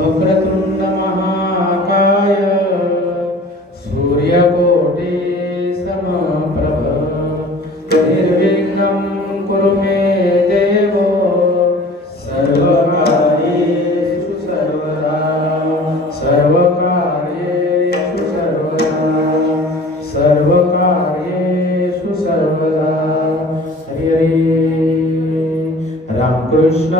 वक्रतुंड महाकाय सूर्यकोटि समप्रभ निर्विघ्नं कुरु मे देव सर्वकार्येषु सर्वदा सर्वकार्येषु सर्वदा हरि हरि रामकृष्ण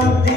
Hare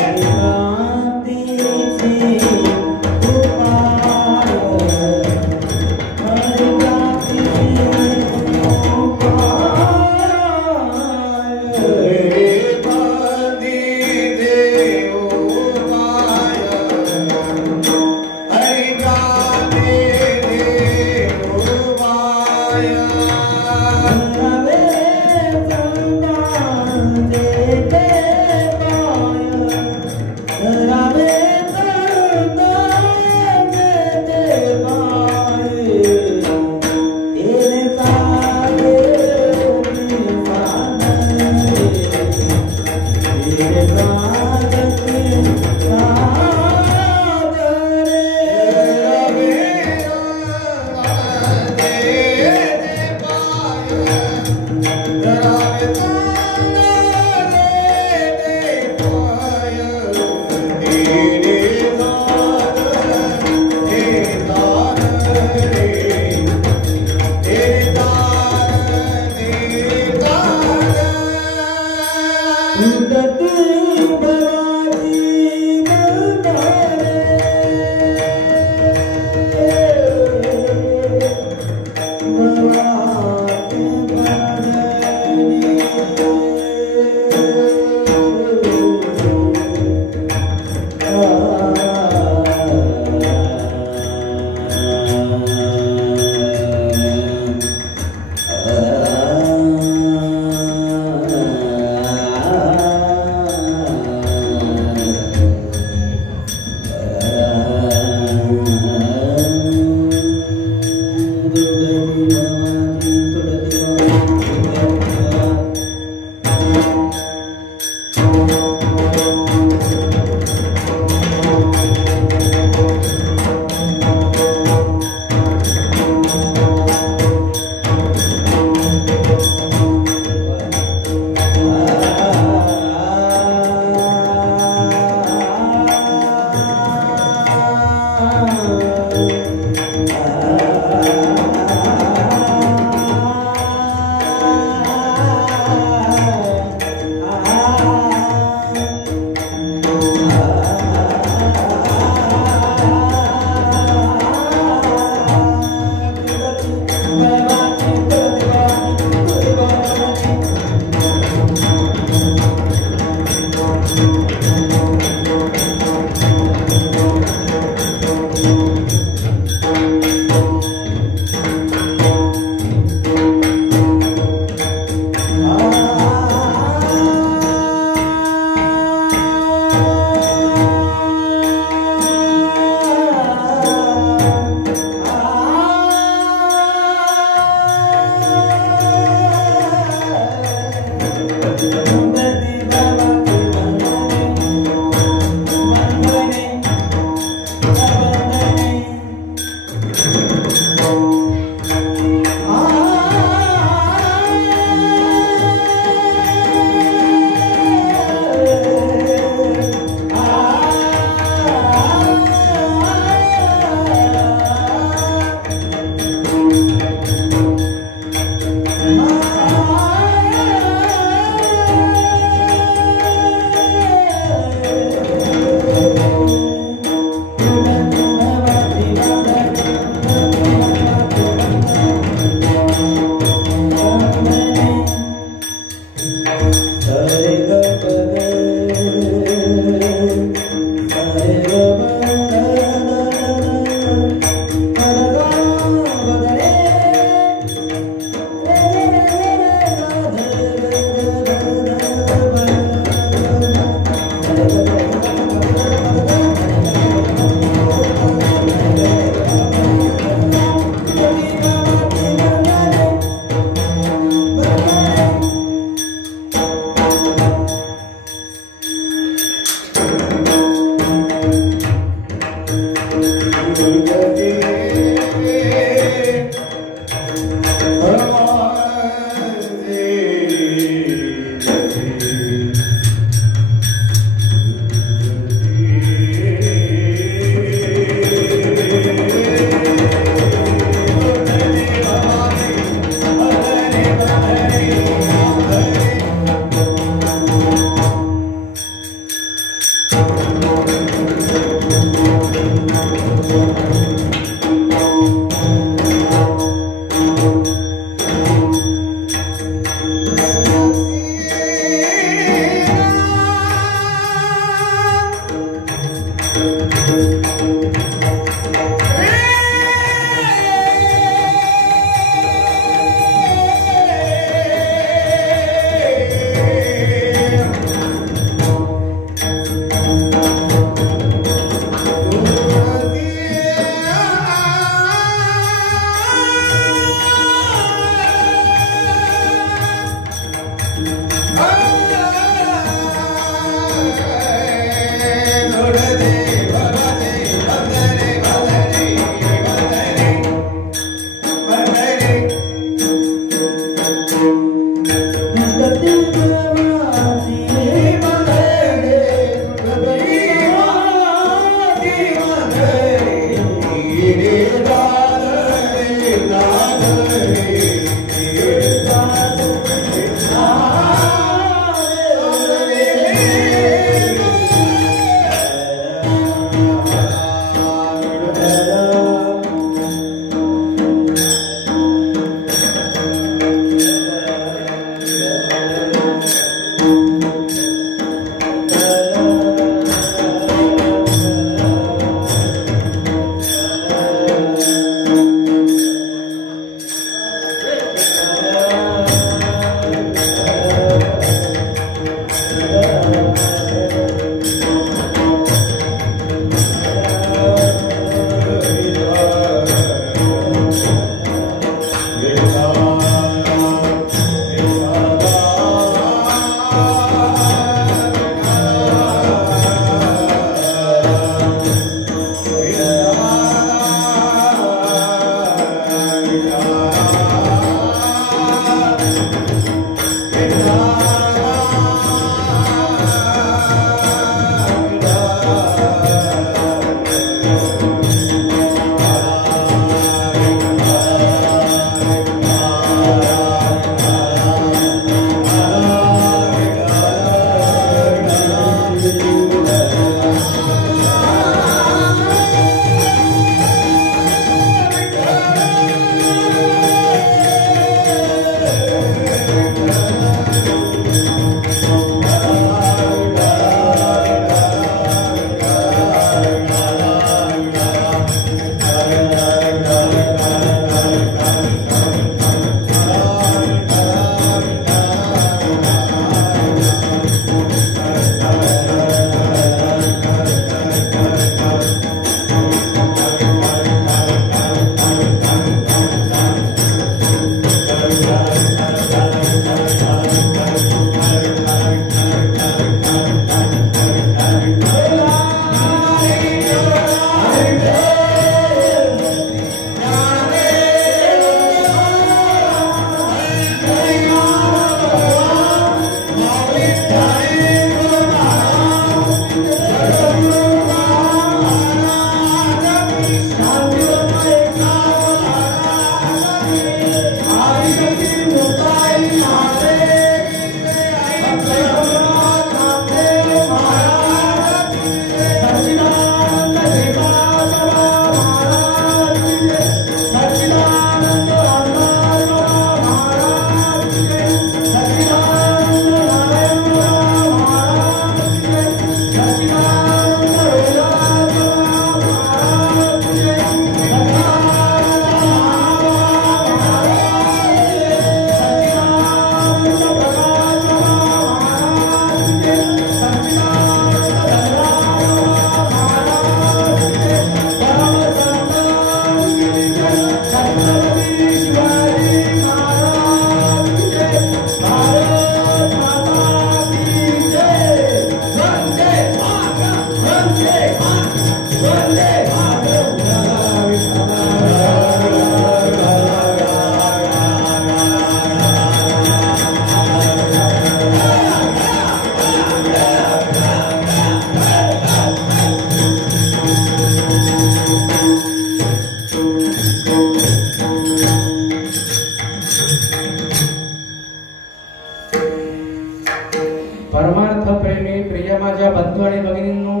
परमार्थ प्रेमी प्रिय माझ्या बंधू आणि भगिनींनो,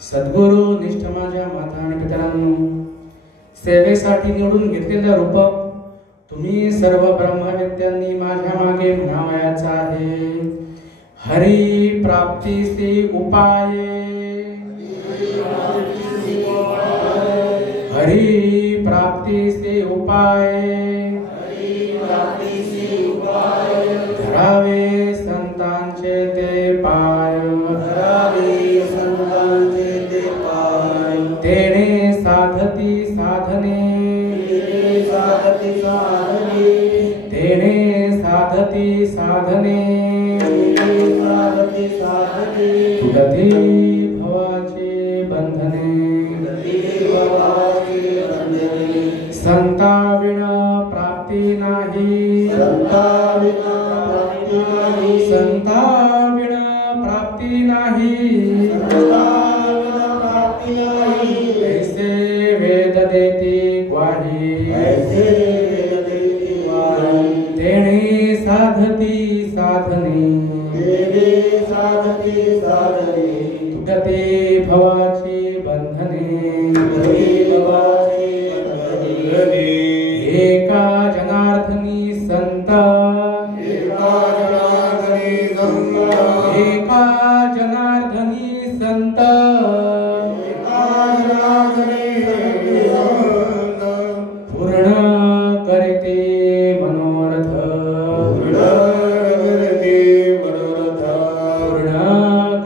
सद्गुरू निष्ठ माझ्या माता आणि पितरांनो, सेवेसाठी निवडून घेतलेलं रूपक तुम्ही सर्व ब्रह्मवेत्यांनी माझ्या मागे म्हणावयाचा आहे. हरी प्राप्तीसी उपाये हरि प्राप्ति से उपाय धरावे संतांचे ते पाय तेणे साधती साधने तेणे साधती साधने तुटती भवाचे बंधने संता विना प्राप्ती नाही संता विना प्राप्ती नाही ऐसे वेद देती ग्वाही तेणे साधती साधने तुटते भवाची बंधने एका जनार्दनी संत एका जनार्दनी संत पूर्ण करते मनोरथ पूर्ण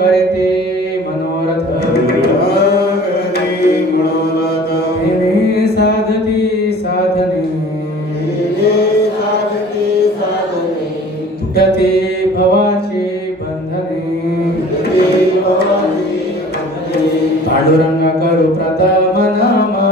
करते मनोरथ तेणे साधती साधने तुटते भवाचे बंधने पांडुरंगा करू प्रथम नमन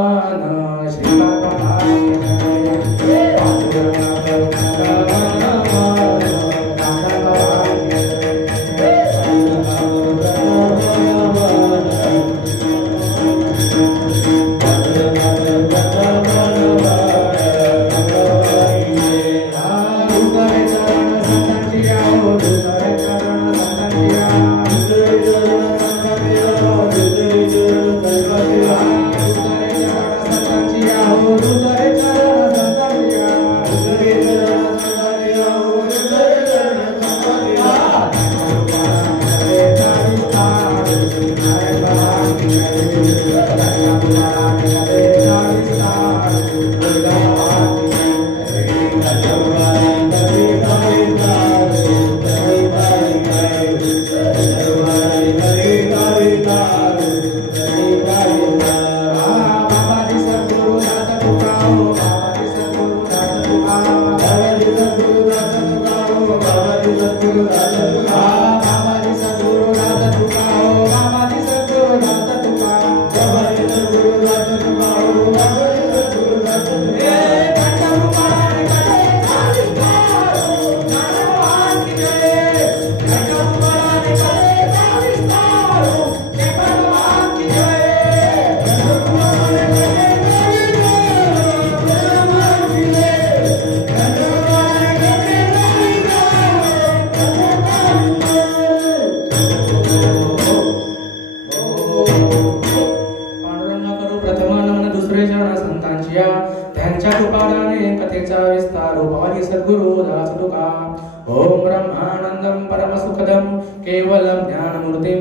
ओम ब्रह्मानंदम परमसुखदम केवलम ज्ञानमूर्तिम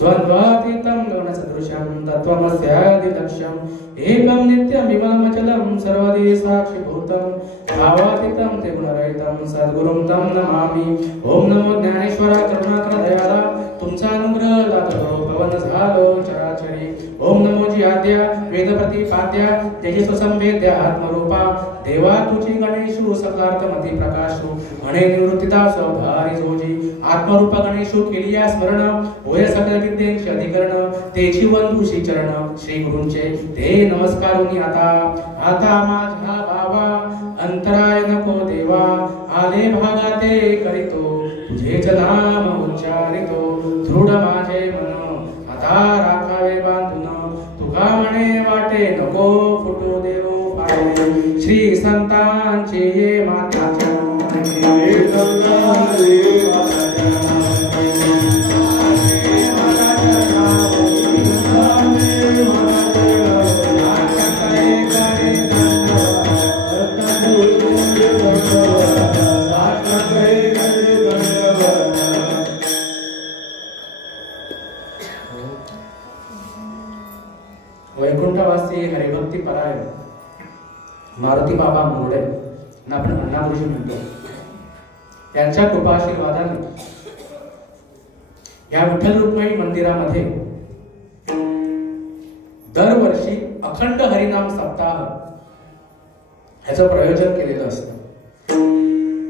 द्वंद्वातीतं गगनसदृशं तत्त्वमस्यादिलक्ष्यम् एकं नित्यं विमलमचलं सर्वदि साक्षिभूतं भावातीतं त्रिगुणरहितं सद्गुरुं तं नमामि। ओम नमो ज्ञानेश्वर करुणाकर दयाला तुमचा अनुग्रह लाभो भवन झालो चराचरी। ओम नमो जी आद्या वेद प्रतिपाद्या तेजस्व संवेद्या आत्मरूपा देवा तुझी गणेशु सकलार्थमती प्रकाशु अने निवृत्तिदा सौधारी जोजी आत्मरूप गणेशु केलिया स्मरण होय सकल विद्येचे अधिकरण तेची वंदुशी चरण श्री गुरूंचे ते नमस्कारुनी आता माझ्या बाबा अंतराय नको देवा आले भागाते करीतो तुझेच नाम उच्चारितो दृढ माझे मन आता राखावे बांधून तुका म्हणे वाटे नको फुटू देव पाय श्री संतांचे ये माताच्या वैकुंठवासी हरिभक्ती परायण मारुती बाबा मोरडे यांना आपण अण्णा गुरुजी म्हणतो, त्यांच्या कृपाशीर्वादाने या विठ्ठल रुक्मिणी मंदिरामध्ये दरवर्षी अखंड हरिनाम सप्ताह ह्याचं प्रयोजन केलेलं असतं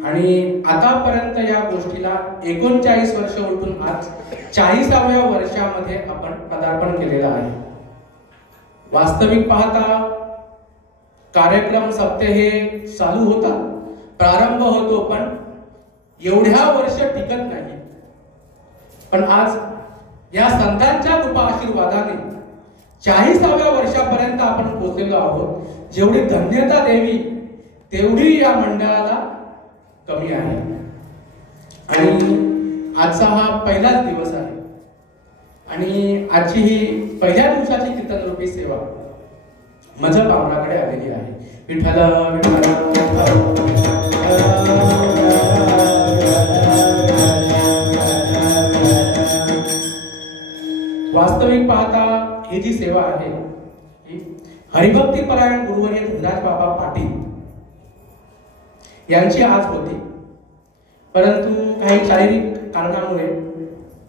आणि आतापर्यंत या गोष्टीला 39 वर्ष उलटून आज 40व्या वर्षामध्ये आपण पदार्पण केलेलं आहे. वास्तविक पाहता कार्यक्रम सप्ते हे चालू होता, प्रारंभ होतो, पण एवढ्या वर्ष टिकत नाही. पण आज या संतांच्या कृपा आशीर्वादाने 40व्या वर्षापर्यंत आपण पोहोचलेलो आहोत. जेवढी धन्यता देवी तेवढी या मंडळाला कमी आहे. आणि आजचा हा पहिलाच दिवस आहे आणि आजची ही पहिल्या दिवसाची कीर्तनरूपी सेवा माझ्या पावनाकडे आलेली आहे. विठ्ठल वास्तविक पाहता ही जी सेवा आहे ही हरिभक्ती परायण गुरुवर्य धनराज बाबा पाटील यांची आज होती, परंतु काही शारीरिक कारणामुळे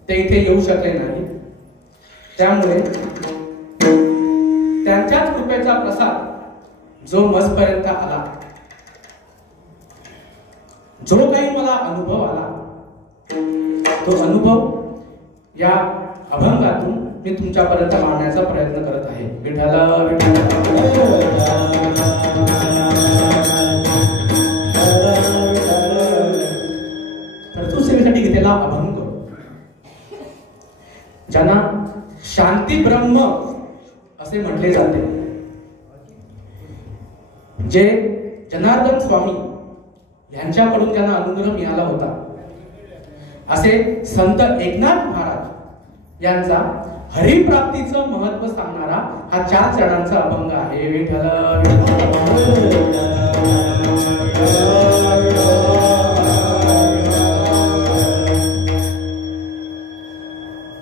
ते इथे येऊ शकले नाही. त्यामुळे त्यांच्याच कृपेचा प्रसाद जो मजपर्यंत आला, जो काही मला अनुभव आला, तो अनुभव या अभंगातून मी तुमच्यापर्यंत मांडण्याचा प्रयत्न करत आहे. विठ्ठल सेवेसाठी घेतलेला अभंग ज्यांना शांती ब्रह्म असे म्हटले जाते, जे जनार्दन स्वामी यांच्याकडून त्यांना अनुग्रह मिळाला होता, असे संत एकनाथ महाराज यांचा हरिप्राप्तीचं महत्व सांगणारा हा 4 चरणांचा अभंग आहे. विठ्ठल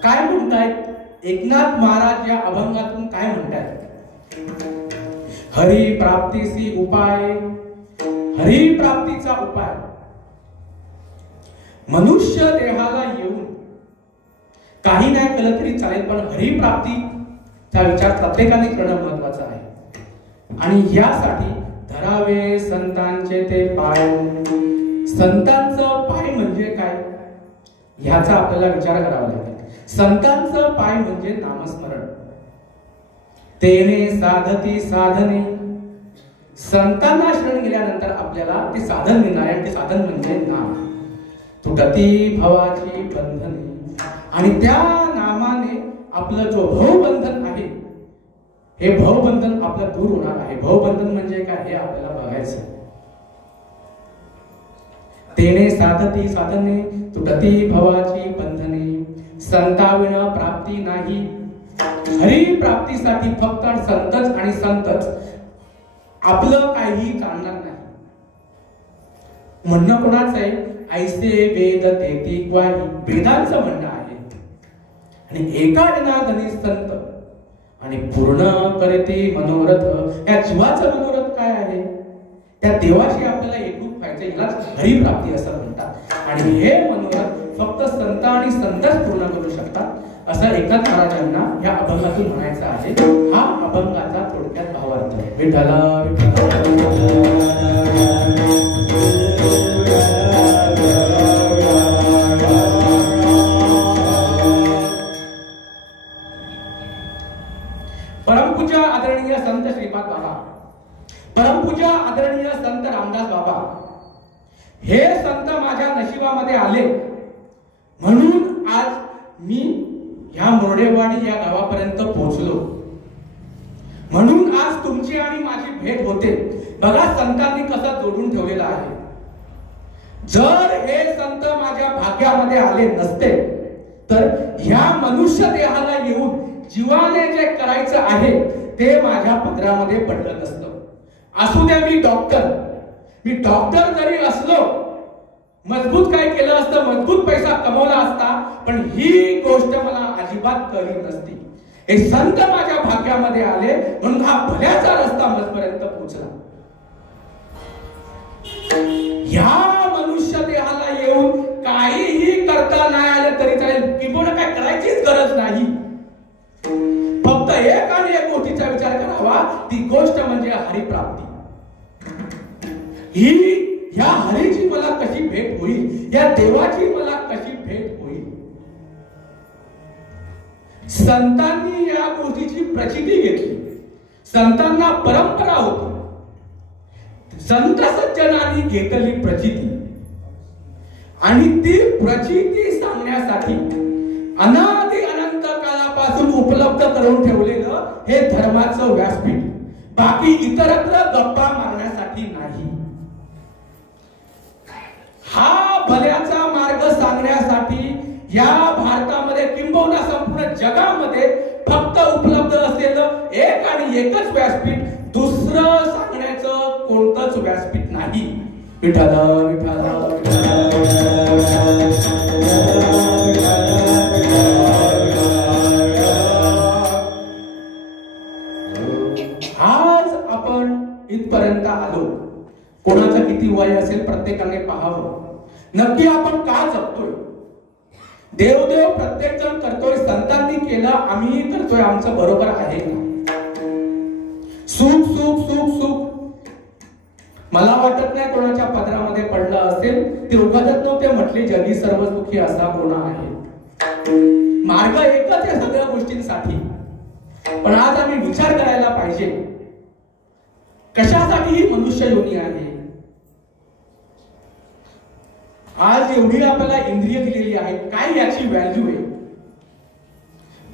काय म्हणतायत एकनाथ महाराज या अभंगातून काय म्हणतायत? हरिप्राप्तीसी उपाय, हरिप्राप्तीचा उपाय मनुष्य देहाला येऊन काही नाही केलं तरी चालेल, पण हरिप्राप्तीचा विचार प्रत्येकाने करणं महत्वाचं आहे. आणि यासाठी धरावे संतांचे ते पाय. संतांचं पाय म्हणजे काय ह्याचा आपल्याला विचार करावा लागेल. संतांचं पाय म्हणजे नामस्मरण. तेने साधती साधने. संतांना शरण गेल्यानंतर आपल्याला ते साधन मिळणार आहे. ते साधन म्हणजे नाम. तुटती भवाची बंधने. आणि त्या नामाने आपलं जो भवबंधन आहे हे भवबंधन आपलं दूर होणार आहे. भवबंधन म्हणजे काय हे आपल्याला बघायचं. तेने साधती साधने तुटती भवाची बंधने. संताविण प्राप्ती नाही. हरी प्राप्तीसाठी फक्त संतच आणि संतच. आपलं काही चालणार नाही. म्हणणं कोणाचं आहे? ऐसे वेद तेती ग्वाही. वेदांचं म्हणणं आहे. आणि एका जनार्दनी संत आणि पूर्ण करते मनोरथ. या जीवाचं मनोरथ काय आहे? त्या देवाशी आपल्याला एकरूप व्हायचं. यालाच हरिप्राप्ती असं म्हणतात. आणि हे मनोरथ फक्त संत आणि संतच पूर्ण करू शकतात असं एकनाथ महाराजांना या अभंगातून म्हणायचं आहे. हा अभंगाचा थोडक्यात भावार्थ. परमपूज्य आदरणीय संत श्रीपाद बाबा, परमपूज्य आदरणीय संत रामदास बाबा, हे संत माझ्या नशिबामध्ये आले म्हणून आज मी ह्या मोरडेवाडी या गावापर्यंत पोहोचलो. म्हणून आज तुमची आणि माझी भेट होते. बघा संतांनी कसं जोडून ठेवलेलं आहे. जर हे संत माझ्या भाग्यामध्ये आले नसते तर ह्या मनुष्य देहाला येऊन जीवाने जे करायचं आहे ते माझ्या पदरामध्ये पडलं नसतं. असू द्या मी डॉक्टर जरी असलो, मजबूत काय केलं असतं, मजबूत पैसा कमवला असता, पण ही गोष्ट मला अजिबात कळली नसती. हे संत माझ्या भाग्यामध्ये आले म्हणून हा भल्याचा रस्ता मजपर्यंत पोहोचला. या मनुष्य देहाला येऊन काहीही करता नाही आलं तरी चालेल, किंवा काय करायचीच गरज नाही. फक्त एक आणि एक गोष्टीचा विचार करावा, ती गोष्ट म्हणजे हरिप्राप्ती. ह्या हरीची मला कशी भेट होईल, या देवाची मला कशी भेट होईल. संतांनी या गोष्टीची प्रचिती घेतली. संतांना परंपरा होती. संत सज्जनांनी घेतली प्रचिती आणि ती प्रचिती सांगण्यासाठी अनादि अनंत काळापासून उपलब्ध करून ठेवलेलं हे धर्माचं व्यासपीठ, बाकी इतरत्र गप्पा मारण्यासाठी नाही. हा भल्याचा मार्ग सांगण्यासाठी या भारतामध्ये किंबहुना संपूर्ण जगामध्ये फक्त उपलब्ध असलेलं एक आणि एकच व्यासपीठ, दुसरं सांगण्याचं कोणतंच व्यासपीठ नाही. विठ्ठल विठ्ठल आज आपण इथपर्यंत आलो. कोणाचं किती वय असेल प्रत्येकाने पाहावं. नक्की आपण का जगतोय? देवदेव प्रत्येक जण करतोय. संतांनी केलं, आम्ही करतोय. आमचं बरोबर आहे का? सुख सुख सुख सुख मला वाटत नाही कोणाच्या पदरामध्ये पडलं असेल. ते उगाच नव्हते म्हटले जगी सर्व सुखी असा कोण आहे. मार्ग एकच आहे सगळ्या गोष्टींसाठी. पण आज आम्ही विचार करायला पाहिजे, कशासाठी ही मनुष्य योनी आहे. आज एवढी आपल्याला इंद्रिय दिलेली आहे, काय याची व्हॅल्यू आहे.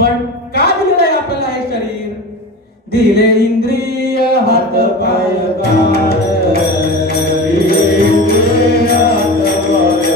पण का दिलेलं आहे आपल्याला हे शरीर? दिले इंद्रिय हात पाय कान, दिले इंद्रिय हात पाय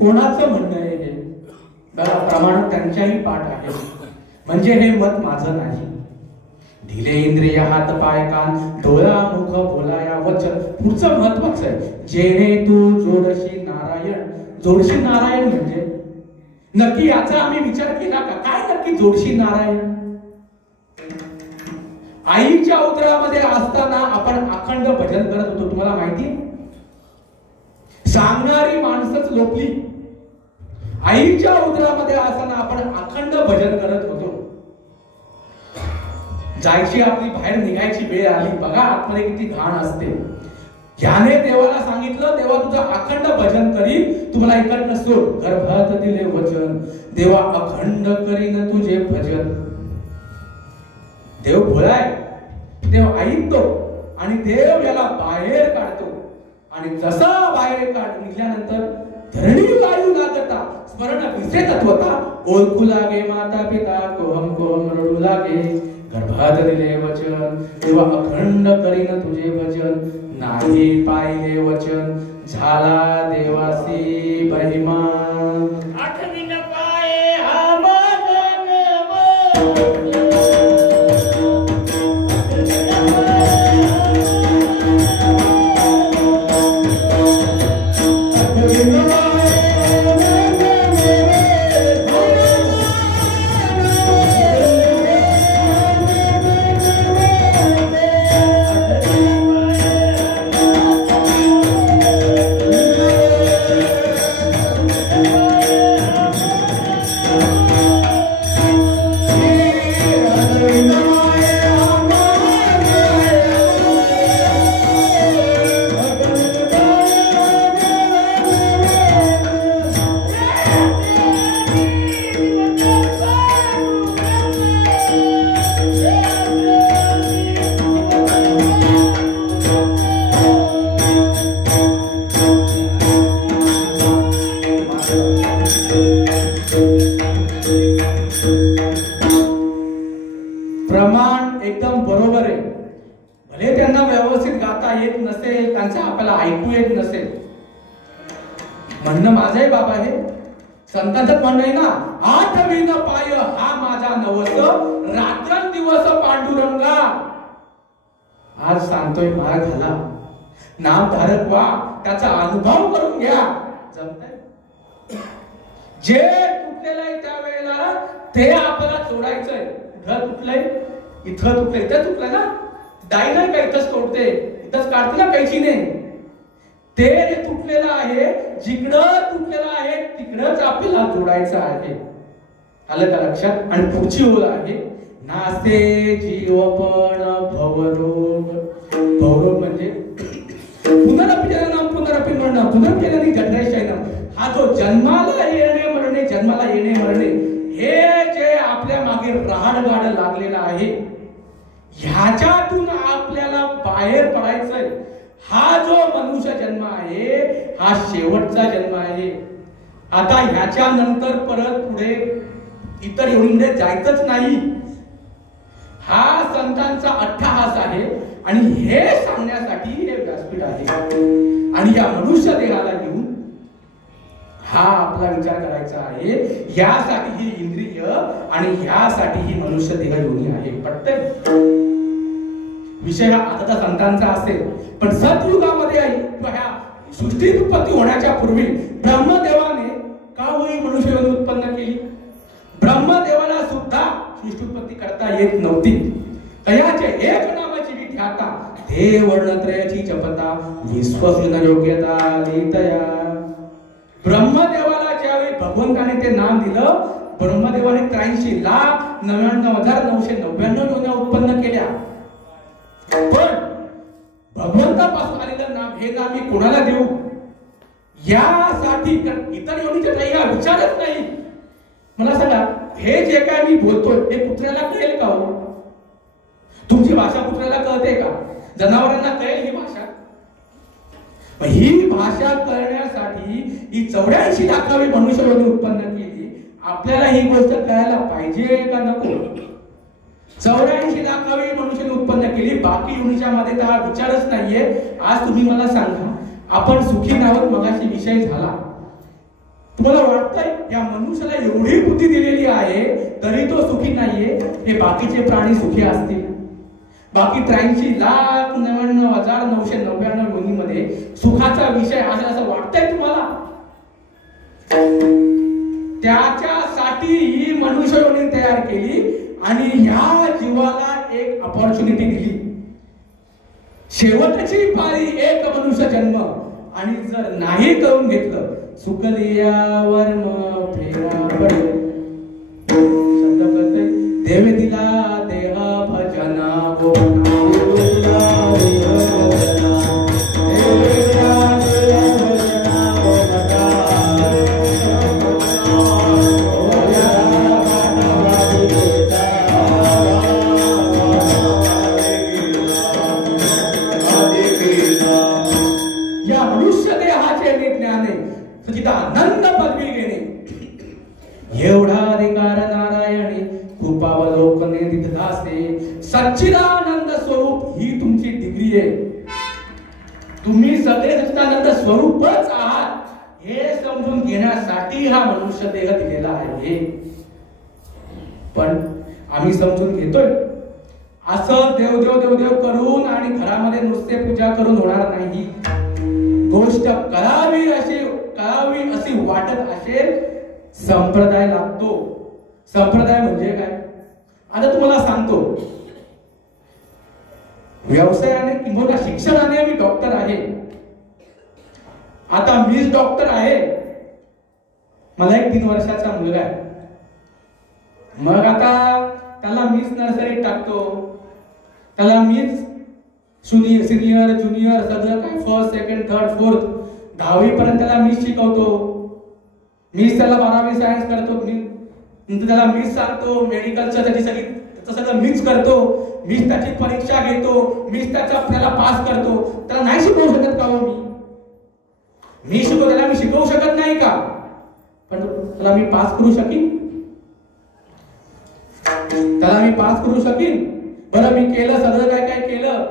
कोणाचं म्हणणं आहे हे? प्रमाण त्यांच्याही पाठ आहे. म्हणजे हे मत माझं नाही. दिले इंद्रिय हात पाय कान डोळा मुख बोलाया वचन. पुढचं महत्वाचं आहे, जेणे तू जोडशी नारायण. जोडशी नारायण म्हणजे नक्की याचा आम्ही विचार केला का? काय नक्की जोडशी नारायण? आईच्या उदरामध्ये असताना आपण अखंड भजन करत होतो, तुम्हाला माहिती? सांगणारी माणसंच लोकली. आईच्या उदरामध्ये असताना आपण अखंड भजन करत होतो. जायची आपली बाहेर निघायची वेळ आली, बघा आतमध्ये किती घाण असते. याने देवाला सांगितलं, देवा तुझं अखंड भजन करीन, तुम्हाला इकडनं सोड. गर्भात दिले वचन, देवा अखंड करीन तुझे भजन. देव भोळाय, देव ऐकतो आणि देव याला बाहेर काढतो. आणि जसा बाहेर निघल्यानंतर धरणी वायू लागता स्मरण विसरत होता. ओळखू लागे माता पिता, कोहम कोहम रडू लागे. गर्भात दिले वचन, देवा अखंड करीन तुझे भजन. नाही पाहिले वचन, झाला देवासी बहिमा. आठवीन पाये हा बाब आहे? संतांचंच म्हणणं आहे ना, आठवीन पाय हा माझा नवस, रात्रंदिवस पांडुरंगा. आज सांगतोय बाळ झाला, नामधारक व्हा, त्याचा अनुभव करून घ्या. जमतंय? जे तुटलेलं आहे त्यावेळेला ते आपल्याला सोडायचंय. घर तुटलंय, इथं तुटलंय, इथं तुटलंय ना, दाई नाही का इथंच तोडते, इथंच काढते ना कैची ने. ते तुटलेलं आहे, जिकडं तुटलेलं आहे तिकडंच आपल्याला जोडायचं आहे. आलं का लक्षात? आणि पुढची ओळ आहे, नासे जीवपण भवरोग. भवरोग म्हणजे पुनरपि जननम पुनरपि मरणम पुनर्जननी जन्मशयनम. हा जो जन्माला येणे मरणे, जन्माला येणे मरणे, हे जे आपल्या मागे राहाडगाड लागलेला आहे, ह्याच्यातून आपल्याला बाहेर पडायचंय. हा जो मनुष्य जन्म आहे हा शेवटचा जन्म आहे. आता ह्याच्या नंतर परत पुढे इतर योनीमध्ये जायचंच नाही. हा संतांचा अट्टहास आहे आणि हे सांगण्यासाठी हे व्यासपीठ आहे. आणि या मनुष्य देहाला घेऊन हा आपला विचार करायचा आहे. यासाठी ही इंद्रिय आणि यासाठी ही मनुष्य देह योनी आहे. पटतंय? विषय हा आता संतांचा असेल, पण सतयुगामध्ये सृष्टी उत्पत्ती होण्याच्या पूर्वी ब्रह्मदेवाने का होई मनुष्य योनी उत्पन्न केली? ब्रह्मदेवाला सुद्धा सृष्टी उत्पत्ती करता येत नव्हती. तयाचे एक नामाची विख्याता ते वर्णत्रयाची जपता विश्वसृन योग्यता लिहितया. ब्रह्मदेवाला ज्यावेळी भगवंताने ते नाम दिलं, ब्रह्मदेवाने 83,99,999 योन्या उत्पन्न केल्या. पण भगवंतापासून आलेलं नाम, हे नाम मी कोणाला देऊ यासाठी इतर योनीचे काही हा विचारच नाही. मला सांगा, हे जे काय मी बोलतोय ते कुत्र्याला कळेल का हो? तुमची भाषा कुत्र्याला कळते का? जनावरांना कळेल ही भाषा? ही भाषा कळण्यासाठी ही 84 लाखावी मनुष्य योनी उत्पन्न केली. आपल्याला ही गोष्ट कळायला पाहिजे का नको? 84 लाखावी मनुष्याने उत्पन्न केली. बाकी योनीच्या मध्ये तर हा विचारच नाहीये. आज तुम्ही मला सांगा, आपण सुखी नाहीत, मगाशी विषय झाला. तुम्हाला वाटतंय या मनुष्याला एवढी बुद्धी दिलेली आहे तरी तो सुखी नाहीये? हे बाकीचे प्राणी सुखी असतील? बाकी 83,99,999 योनीमध्ये सुखाचा विषय आहे असं वाटतंय तुम्हाला? त्याच्यासाठी ही मनुष्य योनी तयार केली आणि ह्या जीवाला एक अपॉर्च्युनिटी दिली. शेवटची पाळी एक मनुष्य जन्म, आणि जर नाही करून घेतलं सुकलियावर मग फेरा पडेल. शब्द कळतंय? देव दिला देह भजना आनंद पदवी घेणे एवढा अधिकार नारायणी कृपावलोकने दिसते. सच्चिदानंद स्वरूप ही तुमची डिग्री आहे. तुम्ही सगळे सच्चिदानंद स्वरूपच आहात हे समजून घेण्यासाठी हा मनुष्य देह दिलेला आहे. पण आम्ही समजून घेतोय? असं देवदेव देवदेव करून आणि घरामध्ये नुसते पूजा करून होणार नाही. गोष्ट करावी अशी वाटत असेल, संप्रदाय लागतो. संप्रदाय म्हणजे काय? आता तुम्हाला सांगतो, व्यवसायाने किंवा शिक्षणाने मी डॉक्टर आहे. आता मीच डॉक्टर आहे, मला एक 3 वर्षाचा मुलगा आहे. मग आता त्याला मीच नर्सरीत टाकतो, त्याला मीच सिनियर ज्युनियर सगळं काय फर्स्ट सेकंड थर्ड फोर्थ 10वी पर्यंत त्याला मीच शिकवतो. मीच त्याला 12वी सायन्स करतो. नंतर त्याला मीच सांगतो मेडिकलचं त्याचं सगळं मीच करतो. मीच त्याची परीक्षा घेतो, मीच त्याला पास करतो. त्याला नाही शिकवू शकत का हो? मी शिकवतो त्याला, मी शिकवू शकत नाही का? पण त्याला मी पास करू शकीन? त्याला मी पास करू शकीन? बरं, मी केलं सगळं काय केलं,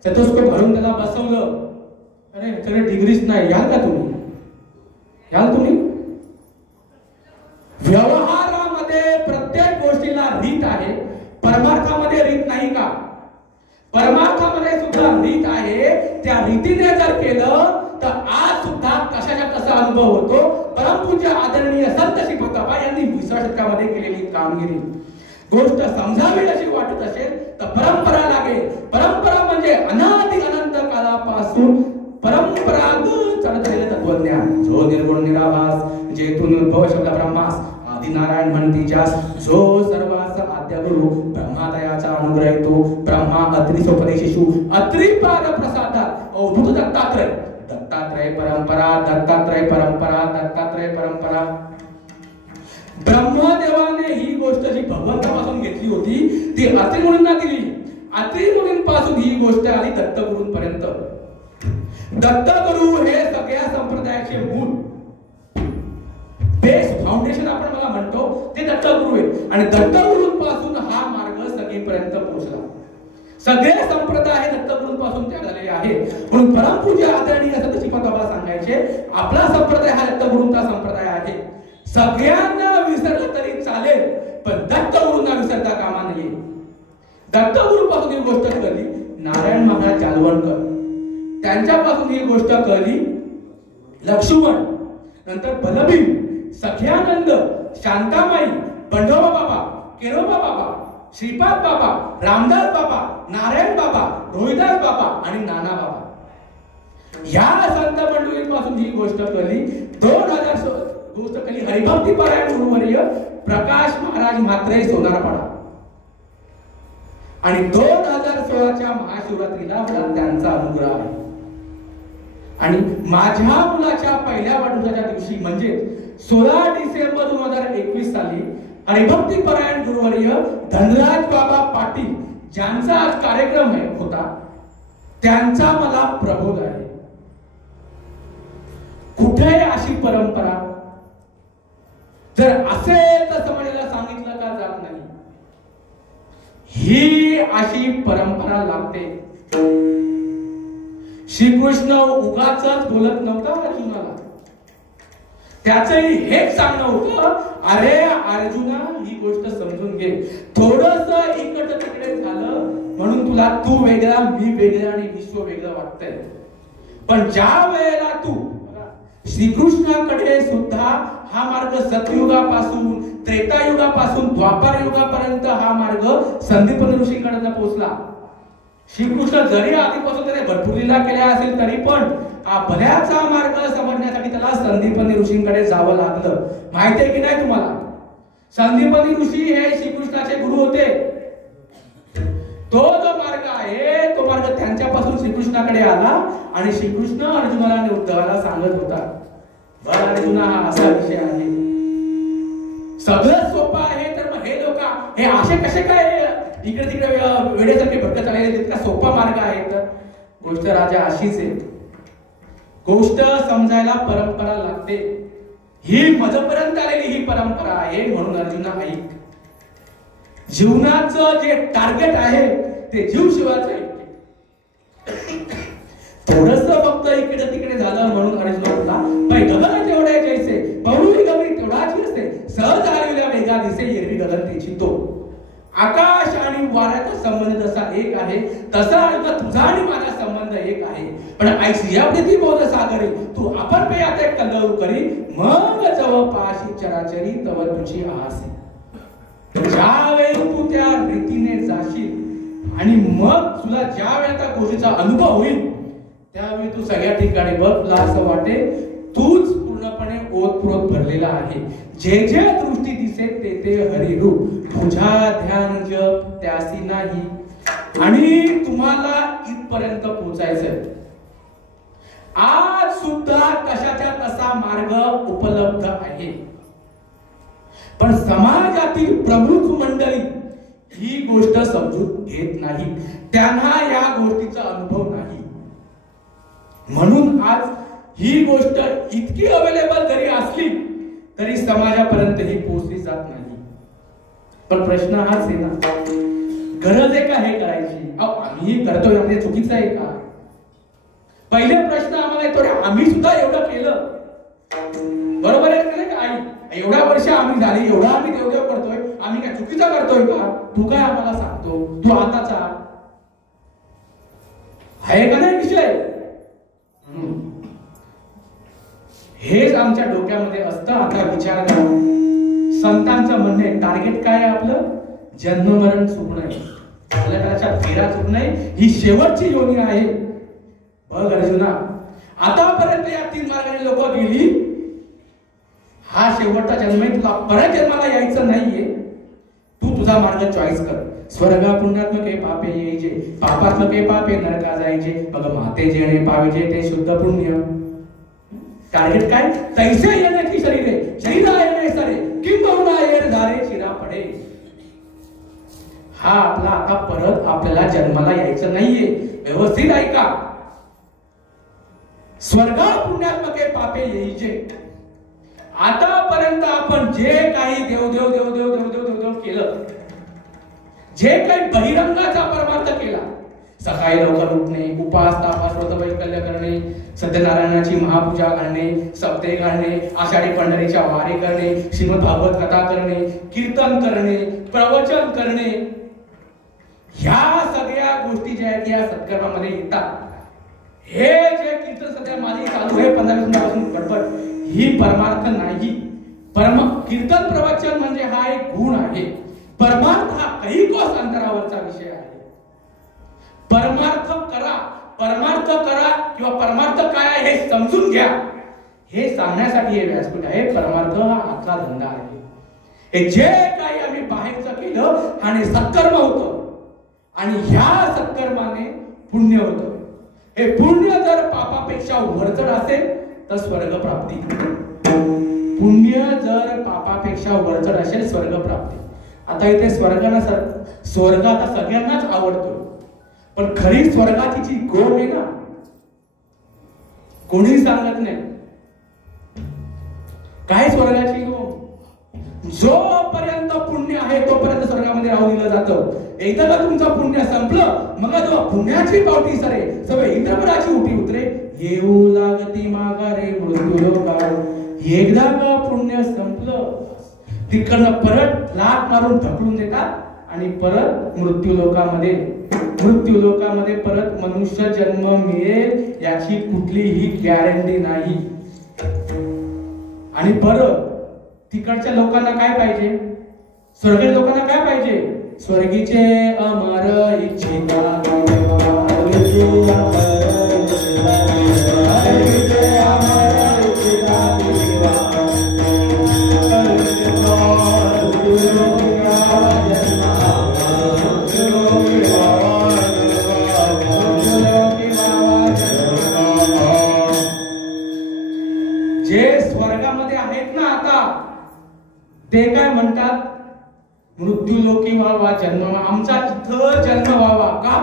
स्टेथोस्कोप घालून त्याला बसवलं, अरे सगळे डिग्रीज नाही. याल का तुम्ही? याल तुम्ही? परमपूज्य आदरणीय संत श्रीपादबाबा यांनी 20व्या शतकामध्ये केलेली कामगिरी गोष्ट समजावी अशी वाटत असेल तर परंपरा लागेल. परंपरा म्हणजे अनादि अनंत काळापासून परंपरागत चालत आलेलं तत्वज्ञान. जो निर्गुण निराभास जेथून उद्भव शब्द ब्रह्मास आदि नारायण म्हणती जास, जो सर्वास आद्य गुरु ब्रह्मादयाचा अनुग्रह येतो. ब्रह्मा अत्रिसोपदेशेषु अत्रिपाद प्रसादात अवधूत दत्तात्रय. दत्तात्रय परंपरा, दत्तात्रय परंपरा, दत्तात्रय परंपरा. ब्रह्मदेवाने ही गोष्ट जी भगवंतापासून घेतली होती ती अत्रि मुनींना दिली. अत्रि मुनींपासून ही गोष्ट आली दत्तगुरूंपर्यंत. दत्तगुरु हे सगळ्या संप्रदायाचे मूळ बेस फाउंडेशन आपण मला म्हणतो ते दत्तगुरु आहे. आणि दत्तगुरूंपासून हा मार्ग सगळीपर्यंत पोहोचला. सगळे संप्रदाय हे दत्तगुरूंपासून तयार झालेले आहेत. म्हणून परमपूज्य आदरणीय संत श्रीपादबाबा सांगायचे आपला संप्रदाय हा दत्तगुरूंचा संप्रदाय आहे. सगळ्यांना विसरलं तरी चालेल पण दत्तगुरूंना विसरता कामा नये. दत्तगुरूपासून ही गोष्ट कळली नारायण महाराज जालवणकर, त्यांच्यापासून ही गोष्ट कळली लक्ष्मण, नंतर बलभीम, सख्यानंद, शांतामाई, बंडोबा बाबा, केरोबा बाबा, श्रीपाद बाबा, रामदास बाबा, नारायण बाबा, रोहिदास बाबा आणि नाना बाबा. या संत मंडळींपासून ही गोष्ट कळली. 2000 गोष्ट कळली हरिभक्ती परायण गुरुवर्य प्रकाश महाराज म्हात्रे सोनारपाडा. आणि 2016च्या महाशिवरात्रीला त्यांचा अनुग्रह आहे. आणि माझ्या मुलाच्या पहिल्या वाढदिवसाच्या दिवशी म्हणजे 16 डिसेंबर 2021 साली हरिभक्ती परायण गुरुवर्य धनराज बाबा पाटील ज्यांचा आज कार्यक्रम होता त्यांचा मला प्रबोध आहे. कुठे अशी परंपरा जर असेल तर समाजाला सांगितलं का जात नाही. ही अशी परंपरा लागते. श्रीकृष्ण उगाचच बोलत नव्हता अर्जुनाला. त्याचंही हेच सांगणं होतं, अरे अर्जुना ही गोष्ट समजून घे. थोडस इकडं तिकडे झालं म्हणून तुला तू वेगळा मी वेगळा आणि विश्व वेगळं वाटतंय. पण ज्या वेळेला तू श्रीकृष्णाकडे सुद्धा हा मार्ग सतयुगापासून त्रेतायुगापासून द्वापार युगापर्यंत हा मार्ग संदीपनी ऋषीकडे पोहोचला. श्रीकृष्ण जरी आधीपासून त्याने भरपूर लीला केल्या असेल तरी पण हा भल्याचा मार्ग समजण्यासाठी त्याला संदीपनी ऋषींकडे जावं लागलं. माहितीये की नाही तुम्हाला? संदीपनी ऋषी हे श्रीकृष्णाचे गुरु होते. तो जो मार्ग आहे तो मार्ग त्यांच्यापासून श्रीकृष्णाकडे आला आणि श्रीकृष्ण अर्जुनाला आणि उद्धवाला सांगत होता, बरं अर्जुना हा असा विषय आहे, सगळं सोपं आहे तर मग हे लोक हे असे कसे काय इकडे तिकडे वेळेसारखे भटकत आलेले तितका सोपा मार्ग आहे. तर गोष्ट राजा अशीच आहे. गोष्ट समजायला परंपरा लागते. ही मजपर्यंत आलेली ही परंपरा आहे. म्हणून अर्जुना ऐक, जीवनाचं जे टार्गेट आहे ते जीव शिवायचं आहे. थोडस फक्त इकडे तिकडे झालं म्हणून अर्जुन बोलला, बाई गगन जेवढे जैसे बहुरी गगरी तेवढाच असते, सहज आलेल्या वेगा दिसे एरवी गगन तेची तो. आकाश आणि वाऱ्याचा संबंध जसा एक आहे तसा अर्जुन तुझा आणि माझा संबंध एक आहे. पण ऐसी या प्रीती बोध सागरी तू आपण पे आता कल्लरू करी मग जवळपाशी चराचरी तव तुझी आसी. ज्यावेळी तू त्या रीतीने जाशील आणि मग तुला ज्या वेळेला त्या गोष्टीचा अनुभव होईल त्यावेळी तू सगळ्या ठिकाणी बघ तुला असं वाटे तूच पूर्णपणे ओतप्रोत भरलेला आहे. जे जे दृष्टी दिसे ते ते हरिरूप तुझा ध्यान जप त्यासी नाही. आणि तुम्हाला इथपर्यंत पोहोचायचंय. आज सुद्धा कशाच्या तसा मार्ग उपलब्ध आहे. पण समाजातील प्रमुख मंडळी ही गोष्ट समजून घेत नाही. त्यांना या गोष्टीचा अनुभव नाही. म्हणून आज ही गोष्ट इतकी अवेलेबल जरी असली तरी समाजापर्यंत ही पोहोचली जात नाही. पण प्रश्न हाच आहे ना, गरज आहे का हे करायची? आम्ही करतोय म्हणजे चुकीचं आहे का? पहिले प्रश्न आम्हाला येतो, आम्ही सुद्धा एवढं केलं बरोबर आहे का? आई एवढ्या वर्ष आम्ही झाली, एवढा आम्ही देवदेव करतोय, आम्ही काय चुकीचा करतोय का? तू काय आम्हाला सांगतो? तू आताचा आहे का नाही विषय? हेच आमच्या डोक्यामध्ये असतं आता विचार करा. संतांचं म्हणणे टार्गेट काय आहे आपलं? जन्म मरण चूक नाही, आपल्याकडच्या फेरा चूक नाही, ही शेवटची योनी आहे. बघ अर्जुना, आतापर्यंत या 3 मार्गाने लोक गेली, हा शेवटचा जन्म आहे, तुला परत जन्माला यायचं नाहीये. तू तुझा मार्ग चॉईस कर. स्वर्गा पुण्यात्मके पापे यायचे, पापात्मके पापे नरका जायचे, मग माते जेणे पाविजे ते शुद्ध पुण्य. टार्गेट काय? तैसे येण्याची शरीरे शरीरा येणे सरे किंबहुना येर धारे शिरा पडे. हा आपला आता परत आपल्याला जन्माला यायचं नाहीये. व्यवस्थित ऐका. स्वर्गा पुण्यात्मके पापे यायचे. आतापर्यंत आपण जे काही देव देव देव देव देव देव देव केलं, जे काही बहिरंगाचा परमार्थ केला, सकाळी लवकर उठणे, उपास तापास व्रत वैकल्य करणे, सत्यनारायणाची महापूजा करणे, सप्ते घालणे, आषाढी पंढरीच्या वारी करणे, श्रीमद भागवत कथा करणे, कीर्तन करणे, प्रवचन करणे, ह्या सगळ्या गोष्टी ज्या आहेत या सत्कर्मामध्ये येतात. हे जे कीर्तन सध्या माझी चालू आहे 15 दिवसापासून गडबड, ही परमार्थ नाही. कीर्तन प्रवचन म्हणजे हा एक गुण आहे. परमार्थ हा काही कोस अंतरावरचा विषय आहे. परमार्थ करा किंवा परमार्थ काय आहे हे समजून घ्या, हे सांगण्यासाठी हे व्यासपीठ आहे. परमार्थ हा आतला धंदा आहे. हे जे काही आम्ही बाहेरचं केलं आणि सत्कर्म होतं, आणि ह्या सत्कर्माने पुण्य होतं. हे पुण्य जर पापापेक्षा वरचढ असेल तर स्वर्ग प्राप्ती. पुण्य जर पापापेक्षा वरचढ असेल स्वर्ग प्राप्ती. आता इथे स्वर्ग आता सगळ्यांनाच आवडतो, पण खरी स्वर्गाची जी गोड आहे ना, कोणी सांगत नाही. काय स्वर्गाची गोड? जोपर्यंत पुण्य आहे तोपर्यंत स्वर्गामध्ये राहू दिलं जातं. एकदा का तुमचं पुण्य संपलं, मग जेव्हा पुण्याची पावती सरे सगळे इंद्रपदाची उठी उतरे, येऊ लागती माघारे मृत्यू लोका. एकदा का पुण्य संपलं, तिकडनं परत लाट मारून ढकलून देतात आणि परत मृत्यू लोकामध्ये परत मनुष्य जन्म मिळेल याची कुठलीही गॅरंटी नाही. आणि परत तिकडच्या लोकांना काय पाहिजे? स्वर्गीय लोकांना काय पाहिजे? स्वर्गीचे अमर इच्छिता जे स्वर्गामध्ये आहेत ना आता, ते काय म्हणतात? मृत्यू लोकी व्हावा, जन्म आमचा इथं जन्म व्हावा. का?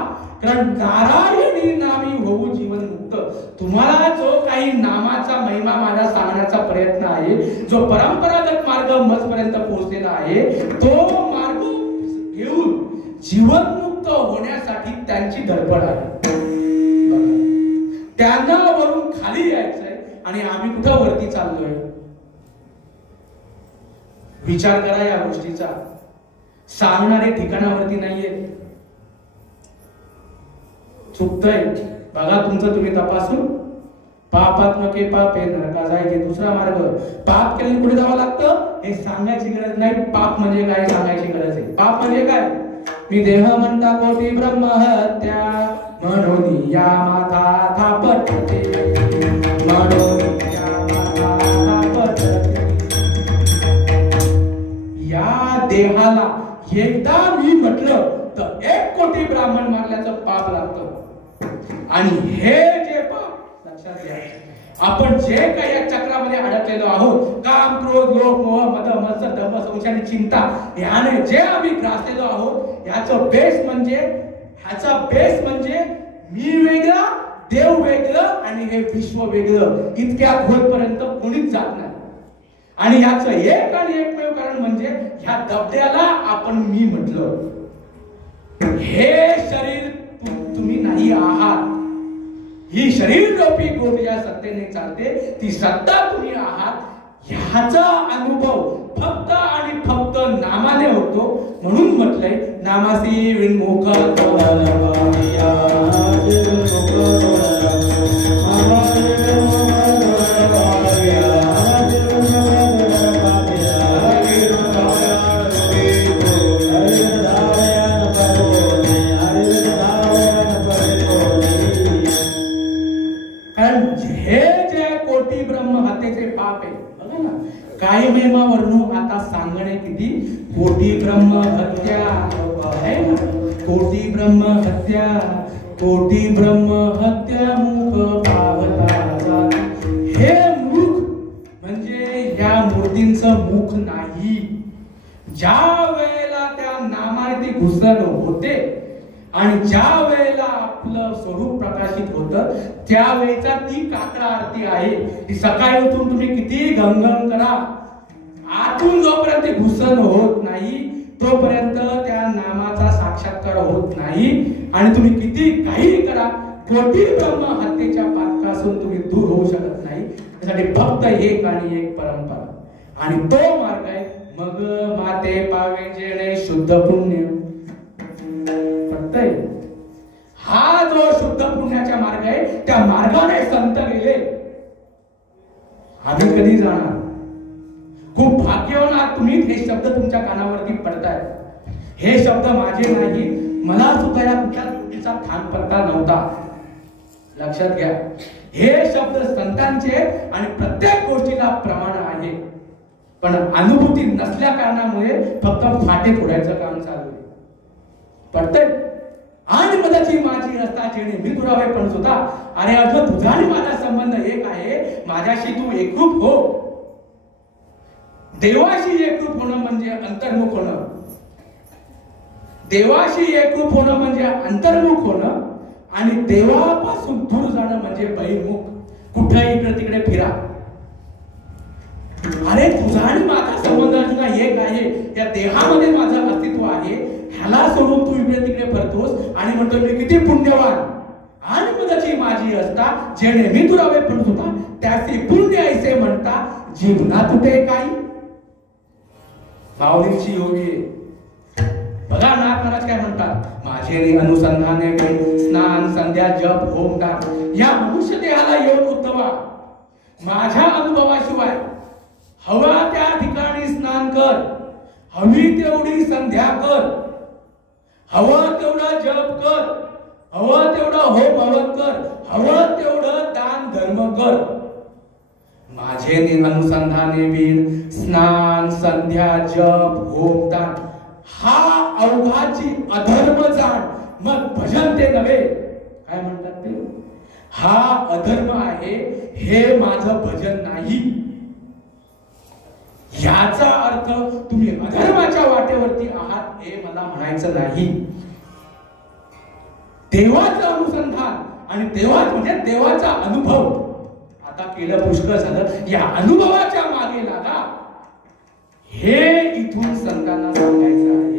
कारण नारायणी नामी होऊ जीवन मुक्त. तुम्हाला जो काही नामाचा महिमा माझा सांगण्याचा प्रयत्न आहे, जो परंपरागत मार्ग मजपर्यंत पोहोचलेला आहे, तो मार्ग घेऊन जीवन मुक्त होण्यासाठी त्यांची धडपड आहे. त्यांना वरून खाली यायचंय आणि आम्ही कुठं वरती चाललोय? विचार करा या गोष्टीचा. सांगणारे ठिकाणावरती नाहीये. चुकतंय बघा तुमचं तुम्ही तपासून. पापात्मके पापे नरका जायचे. दुसरा मार्ग, पाप केल्याने पुढे जावं लागतं हे सांगायची गरज नाही. पाप म्हणजे काय सांगायची गरज आहे. पाप म्हणजे काय? मी देह म्हणता कोटी ब्रह्महत्या, म्हणून या माथा थापटते, म्हणून या माथा थापटते. या देहाला एकदा मी म्हटलं तर 1 कोटी ब्राह्मण मारल्याचं पाप लागतं. आणि हे जे पाप लक्षात घ्या, आपण जे काही या चक्रामध्ये अडकलेलो आहोत, काम क्रोध लोभ मोह मद मत्सर दंभ संशय आणि चिंता, याने जे आम्ही ग्रासलेलो आहोत, ह्याचा बेस म्हणजे मी वेगळा, देव वेगळं आणि हे विश्व वेगळं. इतक्या खोलपर्यंत कोणीच जात नाही. आणि याचं एक आणि एकमेव कारण म्हणजे ह्या दबद्याला आपण मी म्हटलं. हे शरीर तुम्ही नाही आहात. ही शरीर रूपी गोष्ट या सत्तेने चालते, ती सत्ता तुम्ही आहात. ह्याचा अनुभव फक्त आणि फक्त नामाने होतो. म्हणून म्हटलंय नामासी विन्मुख काय महिमा वर्णू आता सांगणे किती. कोटी ब्रह्म हत्या आहे ना, कोटी ब्रह्म हत्या, कोटी ब्रह्म हत्या मुख पावता जाती. हे मुख म्हणजे या मूर्तींचं मुख नाही. ज्या वेळेला त्या नामाने घुसण होते आणि ज्या वेळेला आपलं स्वरूप प्रकाशित होतं त्यावेळेचा ती काकडा आरती आहे. ती सकाळी उठून तुम्ही किती घमघम करा, आतून जोपर्यंत घुसण होत नाही तोपर्यंत त्या नामाचा साक्षात्कार होत नाही. आणि तुम्ही किती काही करा, कोटी ब्रह्म हत्येच्या पातकापासून तुम्ही दूर होऊ शकत नाही. त्यासाठी फक्त एक आणि एक परंपरा आणि तो मार्ग आहे मग माते पावे जेणे शुद्ध पुण्य. हा जो शुद्ध पुण्याचा मार्ग आहे त्या मार्गाने संत गेले. आम्ही कधी जाणार? खूप भाग्यवान आहात तुम्ही. हे शब्द तुमच्या कानावरती पडतायत. हे शब्द माझे नाही, मला सुद्धा या कुठल्या गोष्टीचा थान पत्ता नव्हता. लक्षात घ्या, हे शब्द संतांचे आणि प्रत्येक गोष्टीला प्रमाण आहे. पण अनुभूती नसल्या कारणामुळे फक्त फाटे फोडायचं काम चालू आहे. पडतंय? आणि मदची माझी रस्ता जेणे मी दुरावे पण सुद्धा. अरे अर्जुन, तुझा आणि माझा संबंध एक आहे. माझ्याशी तू एकरूप हो. देवाशी एकरूप होणं म्हणजे अंतर्मुख होणं. देवाशी एकरूप होणं म्हणजे अंतर्मुख होणं आणि देवापासून दूर जाणं म्हणजे बहिर्मुख. कुठे इकडे तिकडे फिरा. अरे तुझा आणि माझा संबंध अर्जुना एक आहे. या देहामध्ये माझं अस्तित्व आहे. ह्याला सोडून तू इकडे तिकडे फिरतोस आणि म्हणतो मी किती पुण्यवान. आणि मदची माझी असता जेणे मी दुरावे पण होता त्याचे पुण्य ऐसे म्हणता जीवना तुटे काही. माऊलींची योगी बघा नाथ महाराज काय म्हणतात. माझे अनुसंधाने स्नान संध्या जप होमदान. या मनुष्य देहाला येऊन उद्धवा माझ्या अनुभवाशिवाय हवा त्या ठिकाणी स्नान कर, हवी तेवढी संध्या कर, हवं तेवढा जप कर, हवं तेवढा होम हवन कर, हवं तेवढं दान धर्म कर. माझे अनुसंधाने बिन स्नान संध्या जप होम दान हा अवघाची अधर्म जाण मग भजन ते नव्हे. काय म्हणतात ते? हा अधर्म आहे, हे माझं भजन नाही. याचा अर्थ तुम्ही अधर्माच्या वाटेवरती आहात हे मला म्हणायचं नाही. देवाचं अनुसंधान आणि देवाच म्हणजे देवाचा अनुभव आता केलं पुष्कळ झालं. या अनुभवाच्या मागे लागा हे इथून संतांना सांगायचं आहे.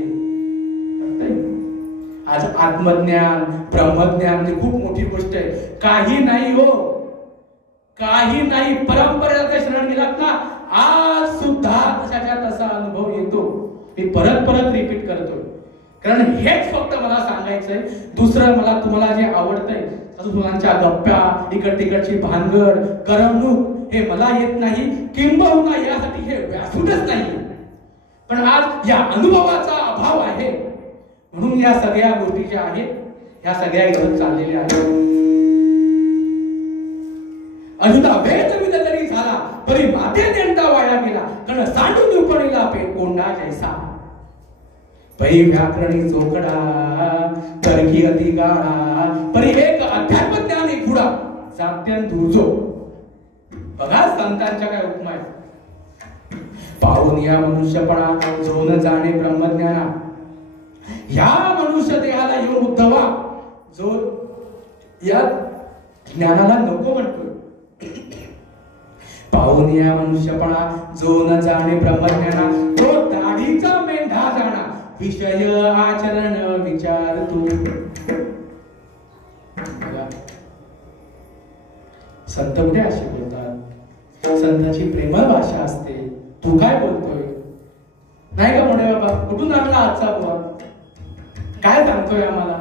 आज आत्मज्ञान ब्रह्मज्ञान ही खूप मोठी गोष्ट आहे. काही नाही हो, काही नाही. परंपरेला शरण गेलात ना आज सुद्धा तशाच्या तसा अनुभव येतो. मी परत परत रिपीट करतोय कारण हेच फक्त मला सांगायचंय. दुसरं मला तुम्हाला जे आवडतंय मुलांच्या गप्पा इकड तिकडची भानगड करमणूक हे मला येत नाही. किंबहुना यासाठी हे व्यासपीठच नाही. पण आज या अनुभवाचा अभाव आहे म्हणून या सगळ्या गोष्टी ज्या आहेत ह्या सगळ्या इथं चाललेल्या आहेत. अजुदा वेद विद जरी झाला तरी माते देंटा वाया गेला कारण सांडून उपणीला पे कोंडा जैसा. पै व्याकरणी चोकडा तर्की अति गाढा परी एक अध्यात्म ज्ञानी खुडा जात्यंत दुर्जो. बघा संतांच्या काय उपमा आहे. पाहून या मनुष्यपणा जो न जाणे ब्रह्मज्ञाना. या मनुष्य देहाला येऊन उद्धवा जो या ज्ञानाला नको म्हणतोय. पाहून या मनुष्यपणा जो न जाणे ब्रह्मज्ञाना तो दाढीचा मेंढा जाणा विषय आचरण विचार तू. संत कुठे असे बोलतात. संतांची प्रेमळ भाषा असते. तू काय बोलतोय नाही का मोठे बाबा. कुठून आणला आजचा बुवा. काय सांगतोय आम्हाला.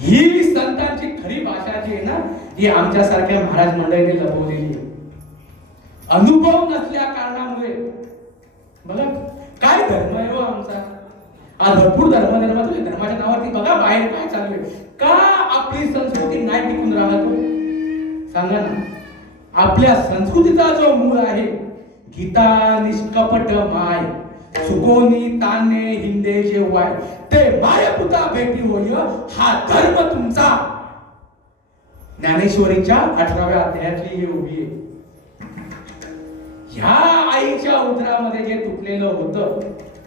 ही संतांची खरी भाषा जी आहे ना ही आमच्या सारख्या महाराज मंडळीने लपवलेली आहे. अनुभव नसल्या कारणामुळे. बघा काय धर्म आहे हो आमचा. आज भरपूर धर्माच्या नावावरती बघा बाहेर काय चालू आहे. का आपली संस्कृती नाही टिकून राहतो सांगा ना. आपल्या संस्कृतीचा जो मूळ आहे, गीता निष्कपट माय सुकोनी ताने हिंदे जे वाय ते मायपुता भेटी होय हा धर्म तुमचा. ज्ञानेश्वरीच्या 18व्या अध्यायातली ही उभी आहे. ह्या आईच्या उदरामध्ये जे तुटलेलं होतं,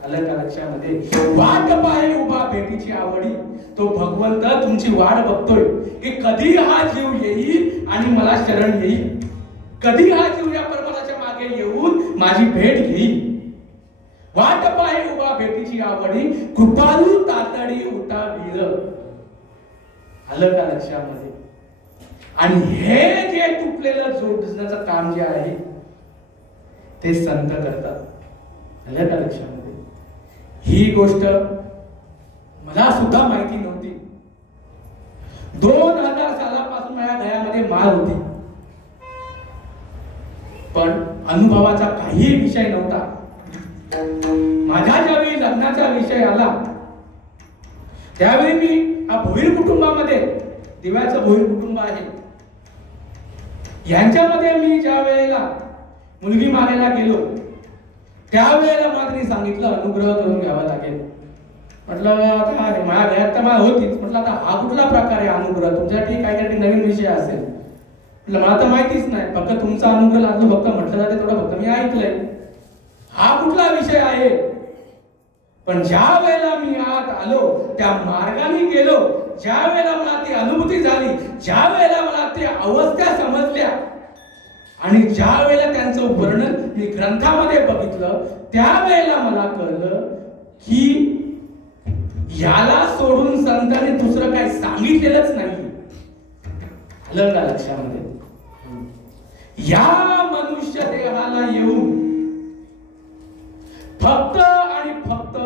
आलं का लक्षामध्ये? वाट पाहे उभा भेटीची आवडी. तो भगवंत तुमची वाट बघतोय की कधी हा जीव येईल आणि मला शरण येईल, कधी हा जीव या परमात्म्याच्या मागे येऊन माझी भेट घेईल. वाट पाहे उभा भेटीची आवडी, कृपालू तातडी उठा वीर. आलं का लक्षामध्ये? आणि हे जे तुटलेलं जोडण्याचं काम जे आहे ते संत करतात. आलं का लक्षामध्ये? ही गोष्ट मला सुद्धा माहिती नव्हती. 2000 सालापासून माझ्या गळ्यामध्ये माळ होती, पण अनुभवाचा काही विषय नव्हता. माझ्या ज्यावेळी लग्नाचा विषय आला त्यावेळी मी भोईर कुटुंबामध्ये, दिव्याचं भोईर कुटुंब आहे, यांच्यामध्ये मी ज्या वेळेला मुलगी मागायला गेलो त्यावेळेला मात्र सांगितलं अनुग्रह करून घ्यावा लागेल. म्हटलं आता माझ्या घरात तर मला होतीच, म्हटलं आता हा कुठला प्रकार आहे अनुग्रह? तुमच्यासाठी काहीतरी नवीन विषय असेल. म्हटलं मला तर माहितीच नाही, फक्त तुमचा अनुग्रह लागलो फक्त म्हटलं जाते तेवढं फक्त मी ऐकलंय. हा कुठला विषय आहे? पण ज्या वेळेला मी आत आलो, त्या मार्गाने गेलो, ज्या वेळेला मला ती अनुभूती झाली, ज्या वेळेला मला ते अवस्था समजल्या आणि ज्या वेळेला त्यांचं वर्णन मी ग्रंथामध्ये बघितलं, त्यावेळेला मला कळलं की याला सोडून संतांनी दुसरं काही सांगितलेलंच नाही. आलं का लक्षामध्ये? या मनुष्य देहाला येऊन फक्त आणि फक्त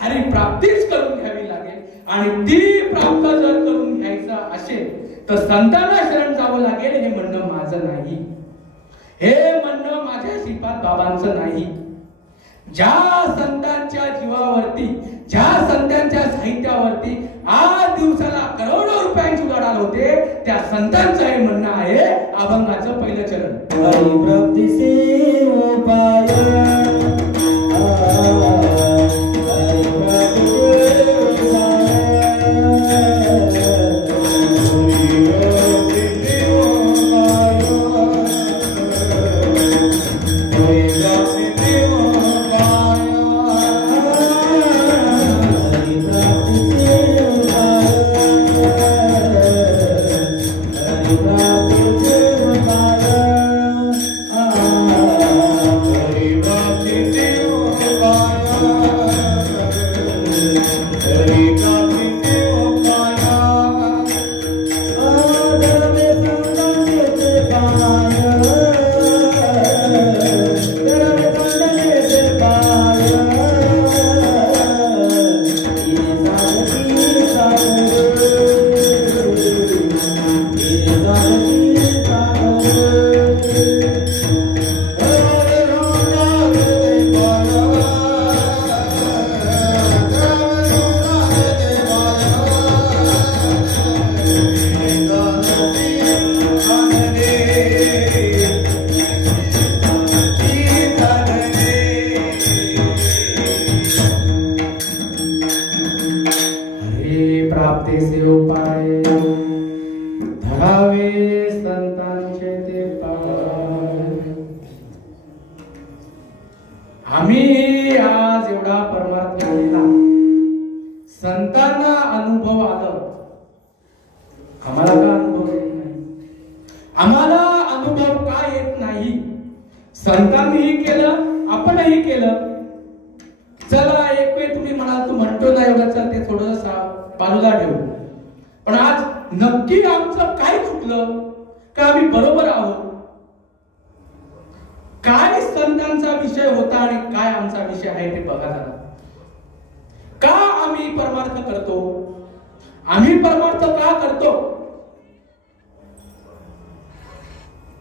हरी प्राप्तीच करून घ्यावी लागेल. आणि ती प्राप्त जर करून घ्यायचं असेल तर संतांना शरण जावं लागेल. हे म्हणणं माझं नाही, हे म्हणणं माझ्या श्रीपाद बाबांचं नाही. ज्या संतांच्या जीवावरती, ज्या संतांच्या साहित्यावरती आज दिवसाला करोडो रुपयांची उलाढाल होते, त्या संतांचं हे म्हणणं आहे अभंगाचं पहिलं चरण. हरी प्राप्तीचे उपाय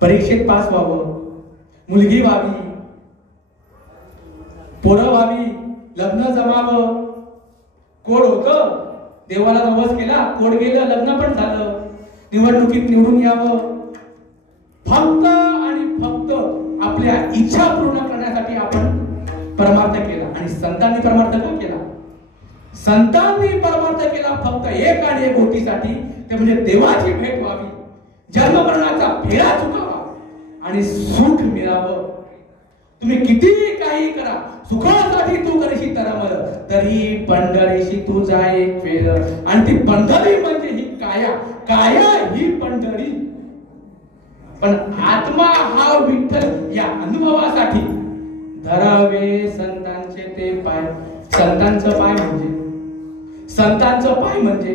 परीक्षेत पास व्हावं, मुलगी व्हावी, पोरं व्हावी, लग्न जमावं. कोड होतं, देवाला नवस केला, कोड गेलं, लग्न पण झालं, निवडणुकीत निवडून यावं. फक्त आणि आपल्या इच्छा पूर्ण करण्यासाठी आपण परमार्थ केला. आणि संतांनी परमार्थ का केला? संतांनी परमार्थ केला फक्त एक आणि एक गोष्टीसाठी, ते म्हणजे देवाची भेट व्हावी, जन्म मरणाचा फेरा चुकावा आणि सुख मिळावं. तुम्ही किती काही करा, सुखासाठी तू करशी तरमर, तरी पंढरीशी तू जाय एक वेळ. आणि ती पंढरी म्हणजे ही काया, काया ही पंढरी. पण आत्मा हा विठ्ठल या अनुभवासाठी धरावे संतांचे ते पाय. संतांचं पाय म्हणजे, संतांचं पाय म्हणजे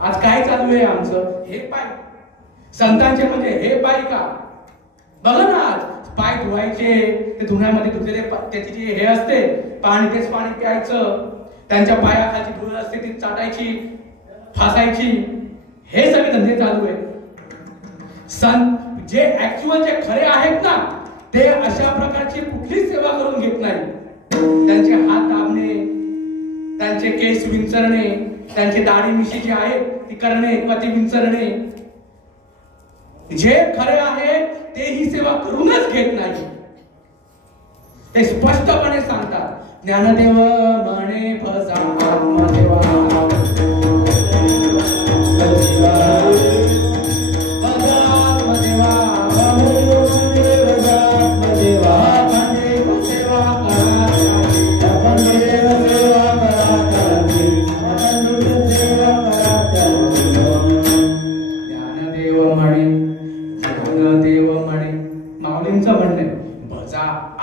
आज काय चालू आहे आमचं? हे पाय. संतांचे म्हणजे हे पाय का? बघा ना, आज पाय धुवायचे, ते धुण्यामध्ये धुतलेले त्याची जी हे असते पाणी, तेच पाणी प्यायचं. त्यांच्या पायाखालची धूळ असते ती चाटायची, फासायची. हे सगळे धंदे चालू आहेत. संत जे ऍक्च्युअल जे खरे आहेत ना, ते अशा प्रकारची कुठलीच सेवा करून घेत नाही. त्यांचे हात दाबणे, त्यांचे केस विंचरणे, त्यांची दाढी मिशी जी आहे ती करणे किंवा ती विंचरणे, जे खरे आहेत ते ही सेवा करूनच घेत नाही. ते स्पष्टपणे सांगतात. ज्ञानदेव म्हणे भजा आत्मदेवा,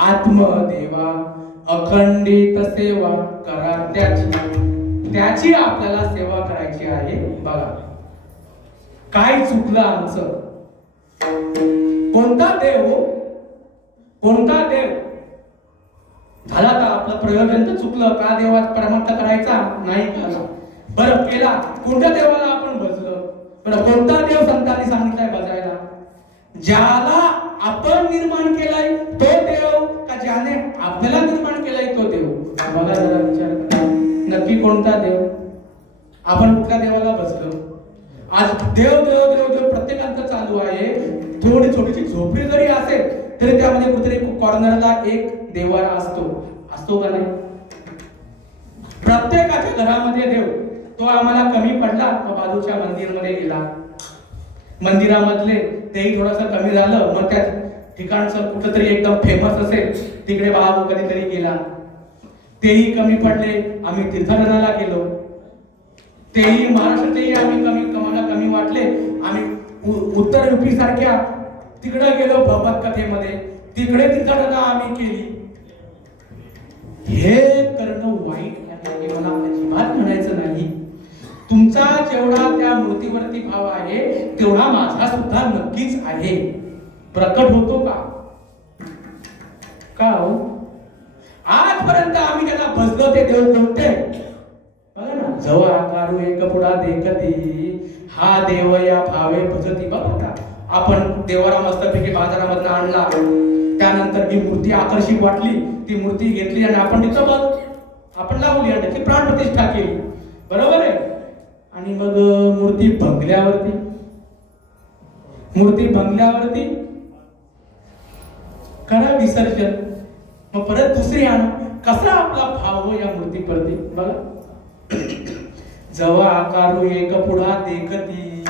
आत्मदेवा अखंडित सेवा करा त्याची. त्याची आपल्याला सेवा करायची आहे. बघा काय चुकलं आमचं. कोणता देव, कोणता देव झाला का आपलं प्रयोजन चुकलं का? देवात परमार्थ करायचा नाही केला. बरं केला, कोणत्या देवाला आपण भजलं? बरं कोणता देव संतांनी सांगितलाय भजायला? ज्याला आपण निर्माण केलाय तो देव का ज्याने आपल्याला निर्माण केलाय तो देव? बघा जरा विचार करा, नक्की कोणता देव? आपण कुठल्या देवाला भजलो? आज देव देव देव देव प्रत्येकांचं चालू आहे. थोडी छोटीशी झोपडी जरी असेल तरी त्यामध्ये कुठेतरी कॉर्नरला एक देवारा असतो. असतो का नाही? प्रत्येकाच्या घरामध्ये देव. तो आम्हाला कमी पडला तो बाजूच्या मंदिरमध्ये गेला, मंदिरामधले तेही थोडंसं कमी झालं, मग त्या ठिकाणचं कुठंतरी एकदम फेमस असेल तिकडे बाबू कधीतरी गेला, तेही कमी पडले. आम्ही तीर्थाटनाला गेलो, तेही महाराष्ट्रातही आम्ही कमी वाटले. आम्ही उत्तर युपी सारख्या तिकडे गेलो भगवत कथेमध्ये, तिकडे तीर्थाटना आम्ही केली. हे करणं वाईट आहे मला अजिबात म्हणायचं नाही. तुमचा जेवढा त्या मूर्तीवरती भाव आहे तेवढा माझा सुद्धा नक्कीच आहे. प्रकट होतो का हो? आजपर्यंत आम्ही ज्यांना भजलो ते देव कोणते? बघा ना, जवळ आकारू एक पुढा देखती, हा देव या भावे भजती. बघा आपण देवाला मस्तपैकी बाजारामधून आणला, त्यानंतर ही मूर्ती आकर्षक वाटली, ती मूर्ती घेतली आणि आपण तिथं आपण लावली आणि त्याची प्राण प्रतिष्ठा केली. बरोबर आहे? आणि मग मूर्ती भंगल्यावरती करा विसर्जन, मग परत दुसरी आणा. कसा आपला भाव हो या मूर्तीवरती? बघा, जवा आकारू एक पुढा देखती,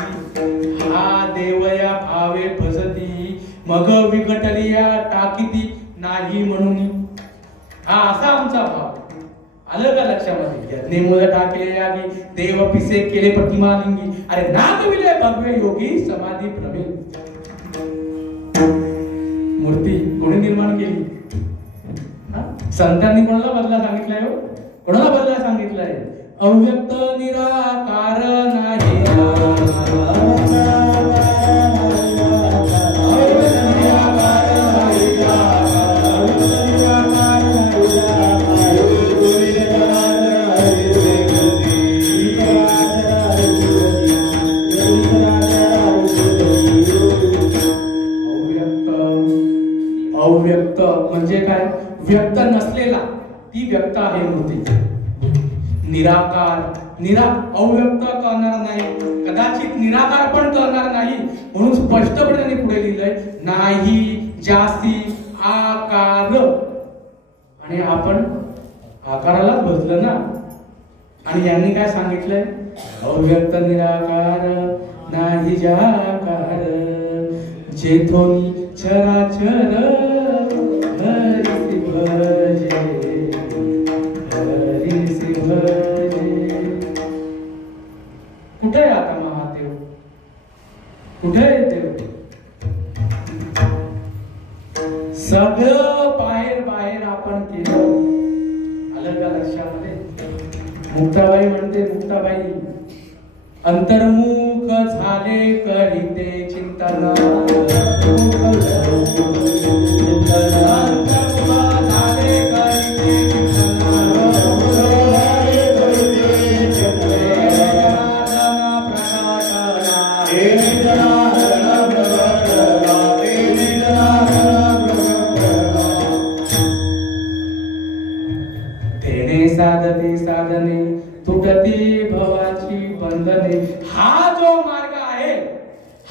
हा देवया भावे भजती, मग विकटलिया टाकीती नाही म्हणून. हा असा आमचा भाव. आलं का लक्षामध्ये? यज्ञेमुळे टाकले यागी, देव पिसे केले प्रतिमा लिंगी, अरे नाथ विले भगवे योगी समाधी प्रमे. मूर्ती कोणी निर्माण केली? संतांनी कोणाला बदला सांगितलाय हो? कोणाला बदला सांगितलाय? अव्यक्त निराकार नाही, अव्यक्त म्हणजे काय? व्यक्त नसलेला, ती व्यक्त आहे मूर्ती. निराकार, अव्यक्त करणार नाही, कदाचित निराकार पण करणार नाही, म्हणून स्पष्टपणे त्यांनी पुढे लिहिलंय, नाही जास्ती आकार, आणि आपण आकारालाच बसलं ना. आणि यांनी काय सांगितलंय? अव्यक्त निराकार नाही जाकार, जेथोनी चराचर हरिसी भजे, हरिसी भजे. कुठे आहे आता महादेव? कुठे आहे देव? सगळं बाहेर बाहेर आपण केलं. आलं का लक्षामध्ये? मुक्ताबाई म्हणते, मुक्ताबाई अंतर्मुख झाले करीते चिंतन, साधते साधने तुटती भवाची बंधने. हा जो मार्ग आहे,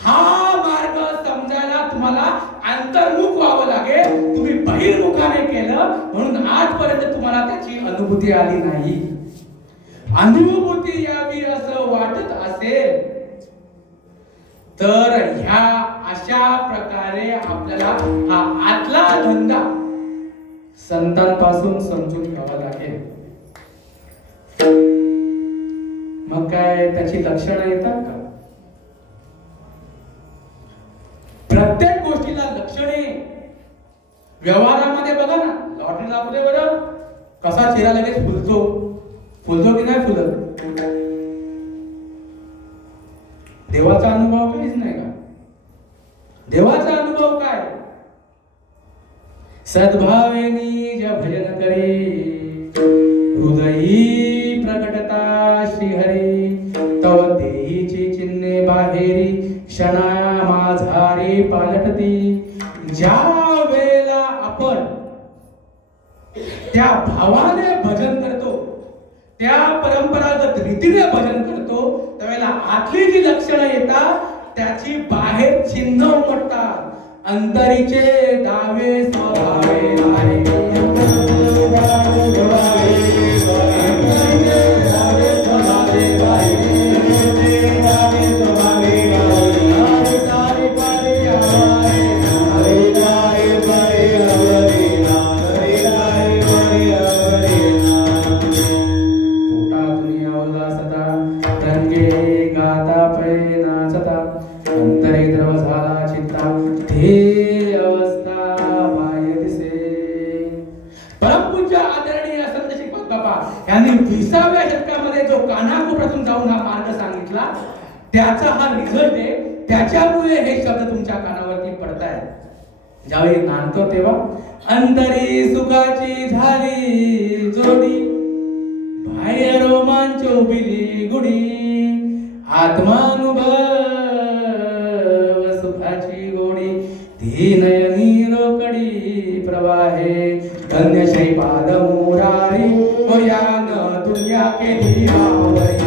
हा मार्ग समजायला तुम्हाला अंतर्मुख व्हावं लागेल. तुम्ही बहिर्मुखाने केलं म्हणून आजपर्यंत तुम्हाला त्याची अनुभूती आली नाही. अनुभूती यावी असं वाटत असेल तर ह्या अशा प्रकारे आपल्याला हा आतला धंदा संतांपासून समजून घ्यावा लागेल. मग काय त्याची लक्षणं येतात का? प्रत्येक गोष्टीला लक्षणे. व्यवहारामध्ये बघा ना, लॉटरी लागते बरं, कसा चेहरा लगेच फुलतो, फुलतो की नाही फुलत? देवाचा अनुभव काहीच नाही का? देवाचा अनुभव काय? सद्भावेनी ज भजन करी, हृदयी प्रकटता श्रीहरी, तव देहीची चिन्हे बाहेरी, क्षणा माझारी पालटती. ज्या वेळेला आपण त्या भावाने भजन करतो, त्या परंपरागत रीतीने भजन करतो, त्यावेळेला आतली जी लक्षणं येतात त्याची बाहेर चिन्ह उमटतात. अंतरीचे दावे स्वभावे आहे, त्याचा हा रिझल्ट आहे. त्याच्यामुळे हे शब्द तुमच्या कानावरती पडतायत. ज्यावेळी नांदतो तेव्हा अंतरी सुखाची झाली जोडी, बाह्य रोमांच उभिली गुढी, आत्मानुभव सुखाची गोडी, ती नयनी रोकडी प्रवाहे, धन्य श्रीपाद मुरारी, होयान दुनिया केली आवरी.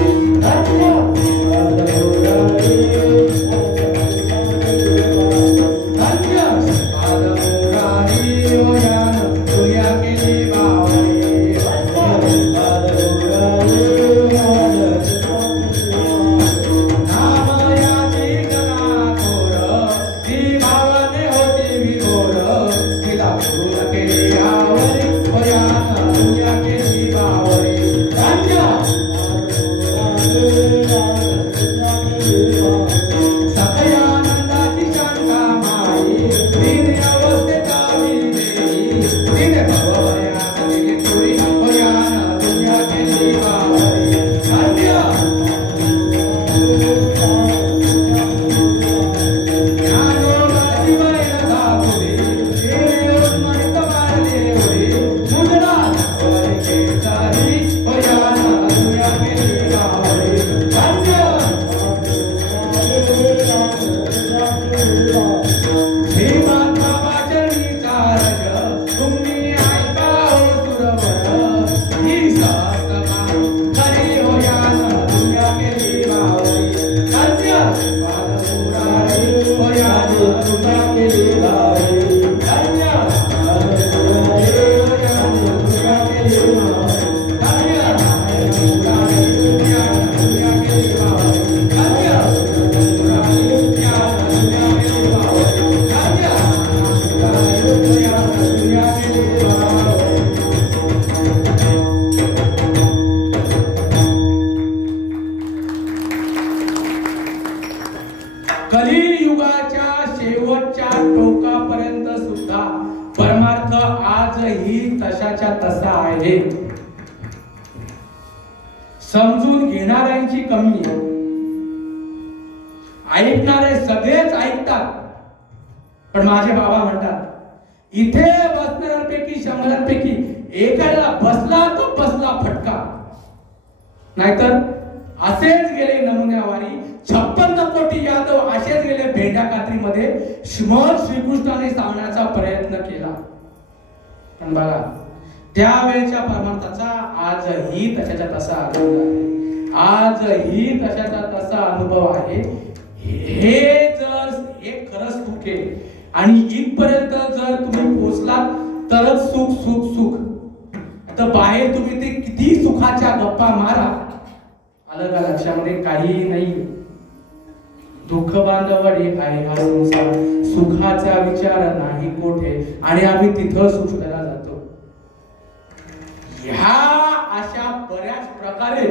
तुम्ही ऐका आहे. समजून घेणाऱ्यांची कमी आहे. ऐकणारे सगळेच ऐकतात, पण माझे बाबा म्हणतात इथे बसणाऱ्यांपैकी 100 एकाला बसला तो बसला फटका. नाहीतर असेच गेले नमुन्यावारी 56 कोटी यादव, असेच गेले भेंड्या कात्रीमध्ये. श्रीकृष्णाने सांगण्याचा प्रयत्न केला, पण बघा त्यावेळेच्या परमार्थाचा आजही तशाचा तसा अनुभव आहे. आजही तशाचा तसा अनुभव आहे. हे जर हे खरंच सुख आहे आणि इथपर्यंत जर तुम्ही पोहोचलात तरच सुख सुख सुख. तर बाहेर तुम्ही ते किती सुखाच्या गप्पा मारा, आलं का लक्षामध्ये? काही नाही. दुःख बांधवडी आहे हा संसार, सुखाचा विचार नाही कोठे, आणि आम्ही तिथं सुख शोधायला जातो. ह्या अशा बऱ्याच प्रकारे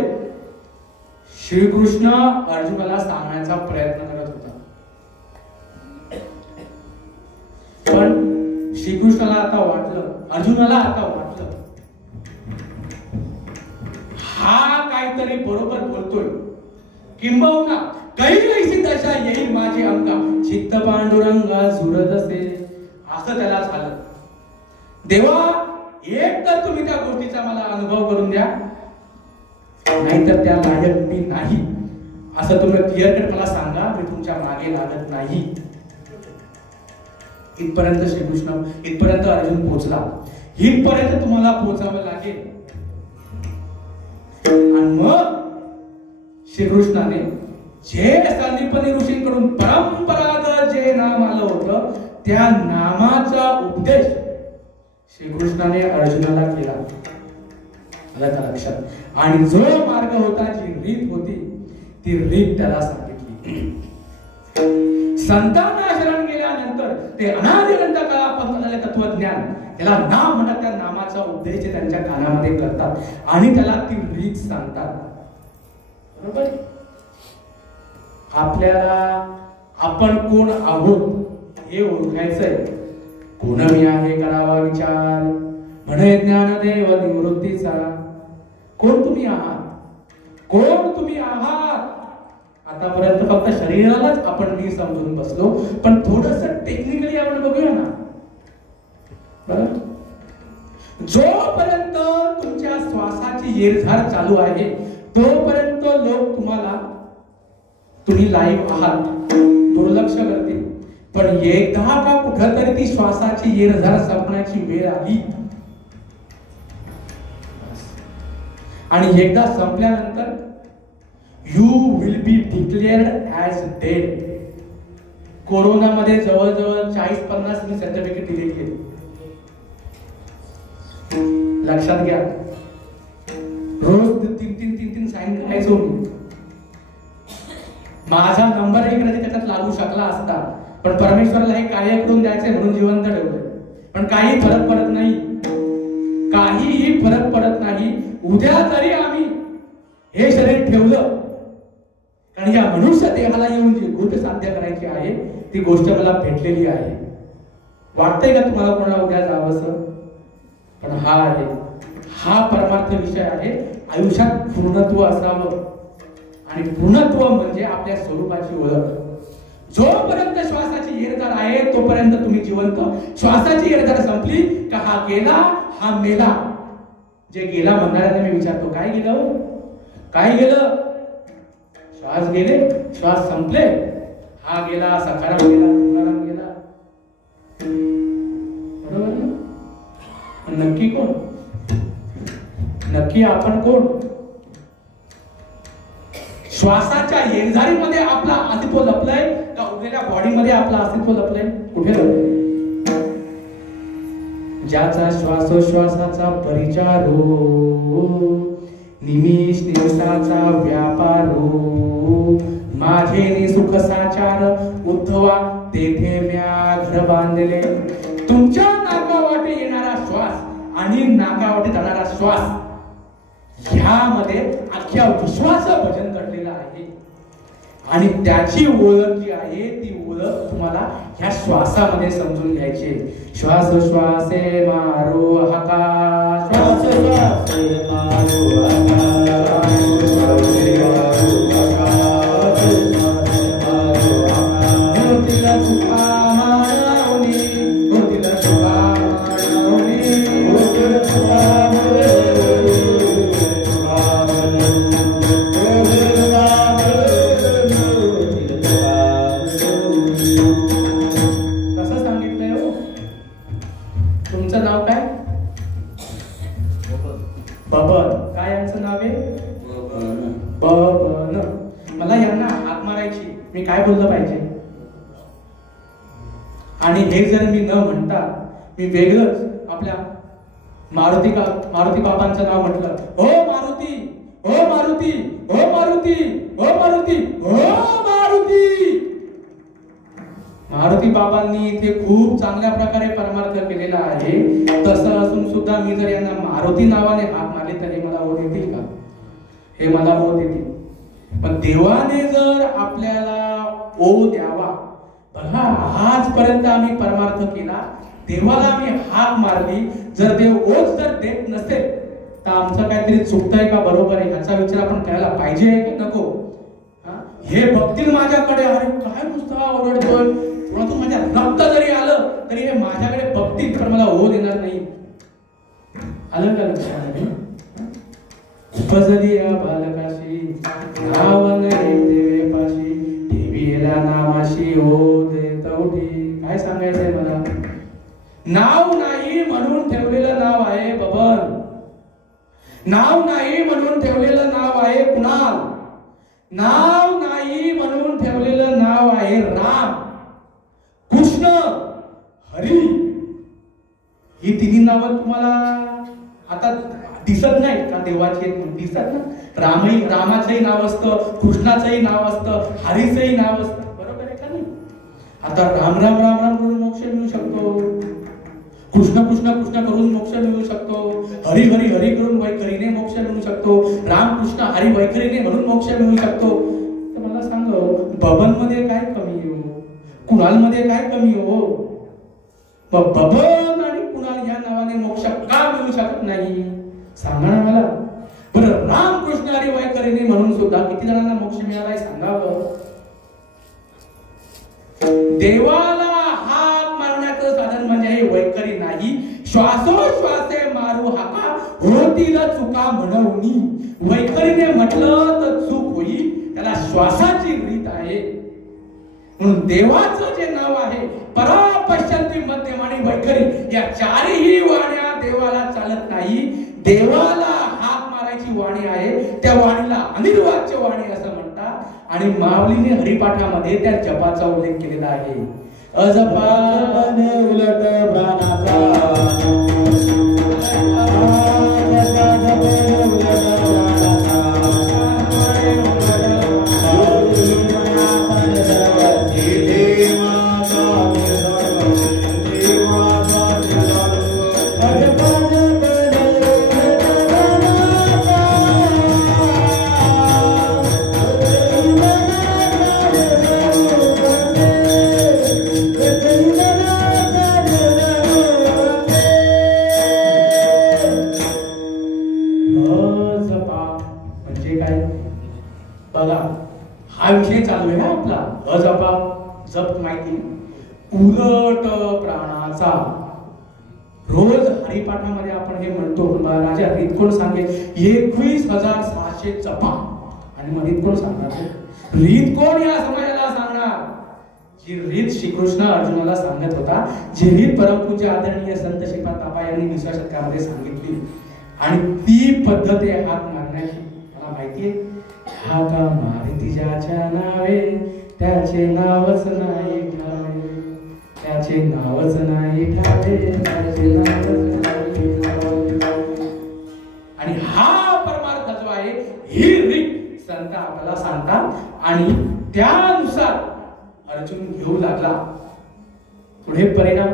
श्रीकृष्ण अर्जुनाला सांगण्याचा प्रयत्न करत होता. पण श्रीकृष्णाला आता वाटलं, अर्जुनाला आता वाटलं हा काहीतरी बरोबर बोलतोय, किंबहुना कैलासी दशा येईल माझी अंगा, चित्त पांडुरंगा झुरत असे, असं त्याला झालं. देवा, एक तर तुम्ही त्या गोष्टीचा मला अनुभव करून द्या, नाहीतर त्या लायक मी नाही, असं तुम्ही क्लिअर कट मला सांगा, मी तुमच्या मागे लागत नाही. इथपर्यंत श्रीकृष्ण, इथपर्यंत अर्जुन पोहोचला. इथपर्यंत तुम्हाला पोहोचावं लागेल. आणि मग श्रीकृष्णाने जे संदीपनी ऋषींकडून परंपरागत जे नाम आलं होतं, त्या नामाचा उपदेश श्रीकृष्णाने अर्जुनाला केला. आलं का लक्षात? आणि जो मार्ग होता, जी रीत होती, ती रीत त्याला सांगितली. संतांना शरण गेल्यानंतर ते अनादिअनंत काळापासून झाले तत्वज्ञान, त्याला नाम म्हणतात. त्या नामाचा उपदेश त्यांच्या कानामध्ये करतात आणि त्याला ती रीत सांगतात. बरोबर? आपल्याला आपण कोण आहोत हे ओळखायचंय. कोण मी आहे करावा विचार, म्हणे ज्ञानदेव निवृत्तीचा. कोण तुम्ही आहात? कोण तुम्ही आहात? आतापर्यंत फक्त शरीरालाच आपण मी समजून बसलो, पण थोडस टेक्निकली आपण बघूया ना. बरोबर? जोपर्यंत तुमच्या श्वासाची येरझार चालू आहे तोपर्यंत लोक तुम्ही लाईव्ह आहात दुर्लक्ष करतील. पण एकदा का कुठेतरी ती श्वासाची येरझार संपण्याची वेळ आली आणि एकदा संपल्यानंतर you will be declared as dead. कोरोनामध्ये जवळजवळ 40-50 मी सर्टिफिकेट डिलीट केले. लक्षात घ्या, रोज 3 साईन करायचो मी. माझा नंबर एक कधी त्याच्यात लागू शकला असता, पण परमेश्वराला हे कार्य करून द्यायचे म्हणून जिवंत ठेवलंय. पण काही फरक पडत नाही, काहीही फरक पडत नाही. उद्या जरी आम्ही हे शरीर ठेवलं, कारण या मनुष्य देहाला येऊन जी गोष्ट साध्य करायची आहे ती गोष्ट मला भेटलेली आहे. वाटतंय का तुम्हाला कोणाला उद्या जावंसं? पण हा आहे, हा परमार्थ विषय आहे. आयुष्यात पूर्णत्व असावं, आणि पूर्णत्व म्हणजे आपल्या स्वरूपाची ओळख. जोपर्यंत श्वासाची येरझार आहे तोपर्यंत तुम्ही जिवंत. श्वासाची येरझार संपली का हा गेला, हा मेला. जे गेला म्हणणाऱ्यांना मी विचारतो, काय गेलं? काय गेलं? श्वास गेले, श्वास संपले, हा गेला, सकाराम गेला, तुकाराम गेला. बरोबर ना? नक्की कोण? नक्की आपण कोण? श्वासाच्या येरझारीमध्ये आपला अस्तित्व लपलंय का उरलेल्या बॉडीमध्ये आपला अस्तित्व लपलंय? कुठे लपलंय? ज्याचा श्वासोश्वासाचा परिचारो, निमिष निमिषाचा व्यापारो, माझे निसुख साचार उद्धवा तेथे म्या घर बांधले. तुमच्या नाकावाटे येणारा श्वास आणि नाकावाटे जाणारा श्वास, ह्यामध्ये अख्ख्या विश्वाचं भजन घडलेलं आहे. आणि त्याची ओळख जी आहे ती ओळख तुम्हाला ह्या श्वासामध्ये समजून घ्यायची. श्वास श्वासे मारो हाका, श्वास बबन. काय यांचं नाव आहे? बबन. मला यांना हाक मारायची, मी काय बोललं पाहिजे? आणि हे जर मी न म्हणता मी वेगळंच आपल्या मारुती बाबांचं नाव म्हटलं, हो मारुती, हो मारुती, हो मारुती, हो मारुती, हो मारुती. मारुती बाबांनी इथे खूप चांगल्या प्रकारे परमार्थ केलेला आहे. तसं असून सुद्धा मी जर यांना मारुती नावाने हाक मारले तर हे मला ओढ येतील का? हे मला ओढ येतील. पण देवाने जर आपल्याला ओढ द्यावा, बघा आजपर्यंत आम्ही परमार्थ केला, देवाला आम्ही हाक मारली, जर देव ओढ जर देत नसेल तर आमचं काहीतरी चुकतंय का बरोबर आहे याचा विचार आपण करायला पाहिजे की नको? हे बघतील माझ्याकडे, अरे काय नुसता ओरडतोय, परंतु माझ्या रक्त जरी आलं तरी हे माझ्याकडे बघतील तर मला ओढ येणार नाही. आलं का लक्षात? उपजली या बालकाशी नावन देवेपाशी, देवीला नावाशी ओढ तवठी. काय सांगायचंय मला? नाव नाही म्हणून ठेवलेलं नाव आहे बबन. नाव नाही म्हणून ठेवलेलं नाव आहे कुणाल. नाव नाही म्हणून ठेवलेलं नाव आहे राम, कृष्ण, हरी. ही तिन्ही नावं तुम्हाला आता दिसत नाही का? देवाची दिसत ना. रामाचंही नाव असतं, कृष्णाचंही नाव असतं, हरीचंही नाव असतं, बरोबर आहे का नाही? आता राम राम राम राम करून मोक्ष मिळू शकतो, कृष्ण कृष्ण कृष्ण करून मोक्ष मिळू शकतो, हरी हरी हरी करून वैखरीने मोक्ष मिळू शकतो, राम कृष्ण हरी वैखरीने म्हणून मोक्ष मिळू शकतो. तर मला सांग, बबन मध्ये काय कमी हो, कुणाल मध्ये काय कमी हो? बबन आणि कुणाल या नावाने मोक्ष का मिळू शकत नाही? सांगा ना मला. बरं, राम कृष्ण हरी वैखरीने म्हणून सुद्धा किती जणांना मोक्ष मिळालाय सांगावं? देवाला हाक मारण्याचं साधन म्हणजे हे वैखरी नाही. श्वासोश्वासे मारू हाका होतील चुका म्हणूनी. वैखरीने म्हटलं तर चूक होईल, त्याला श्वासाची रीत आहे. म्हणून देवाचं जे नाव आहे परा पश्चंती मध्यम आणि वैखरी, या चारही वाण्या देवाला चालत नाही. देवाला हाक मारायची वाणी आहे, त्या वाणीला अनिर्वाच्य वाणी असं म्हणतात. आणि माऊलीने हरिपाठामध्ये त्या जपाचा उल्लेख केलेला आहे. अजपान उलट प्राणाचा, उलट प्राणाचा. रोज हरिपाठामध्ये आपण हे म्हणतो. राजा रीत कोण सांगेल? 21,600 जपा. आणि मग रीत कोण सांगणार? रीत कोण या समाजाला सांगणार? जी रीत श्रीकृष्ण अर्जुनाला सांगत होता, जी रीत परमपूज्य आदरणीय संत श्रीपाद बाबा यांनी 20व्या शतकामध्ये सांगितली, आणि ती पद्धत आहे हाक मारण्याची. मला माहितीये, हाका मारिती ज्याच्या नावे त्याचे नावच नाही ठावे, त्याचे नावच नाही ठावे, त्याचे नावच नाही ठावे. आणि हा परमार्थ जो आहे, ही रीत संत आपल्याला सांगतात. आणि त्यानुसार अर्जुन घेऊ लागला. पुढे परिणाम,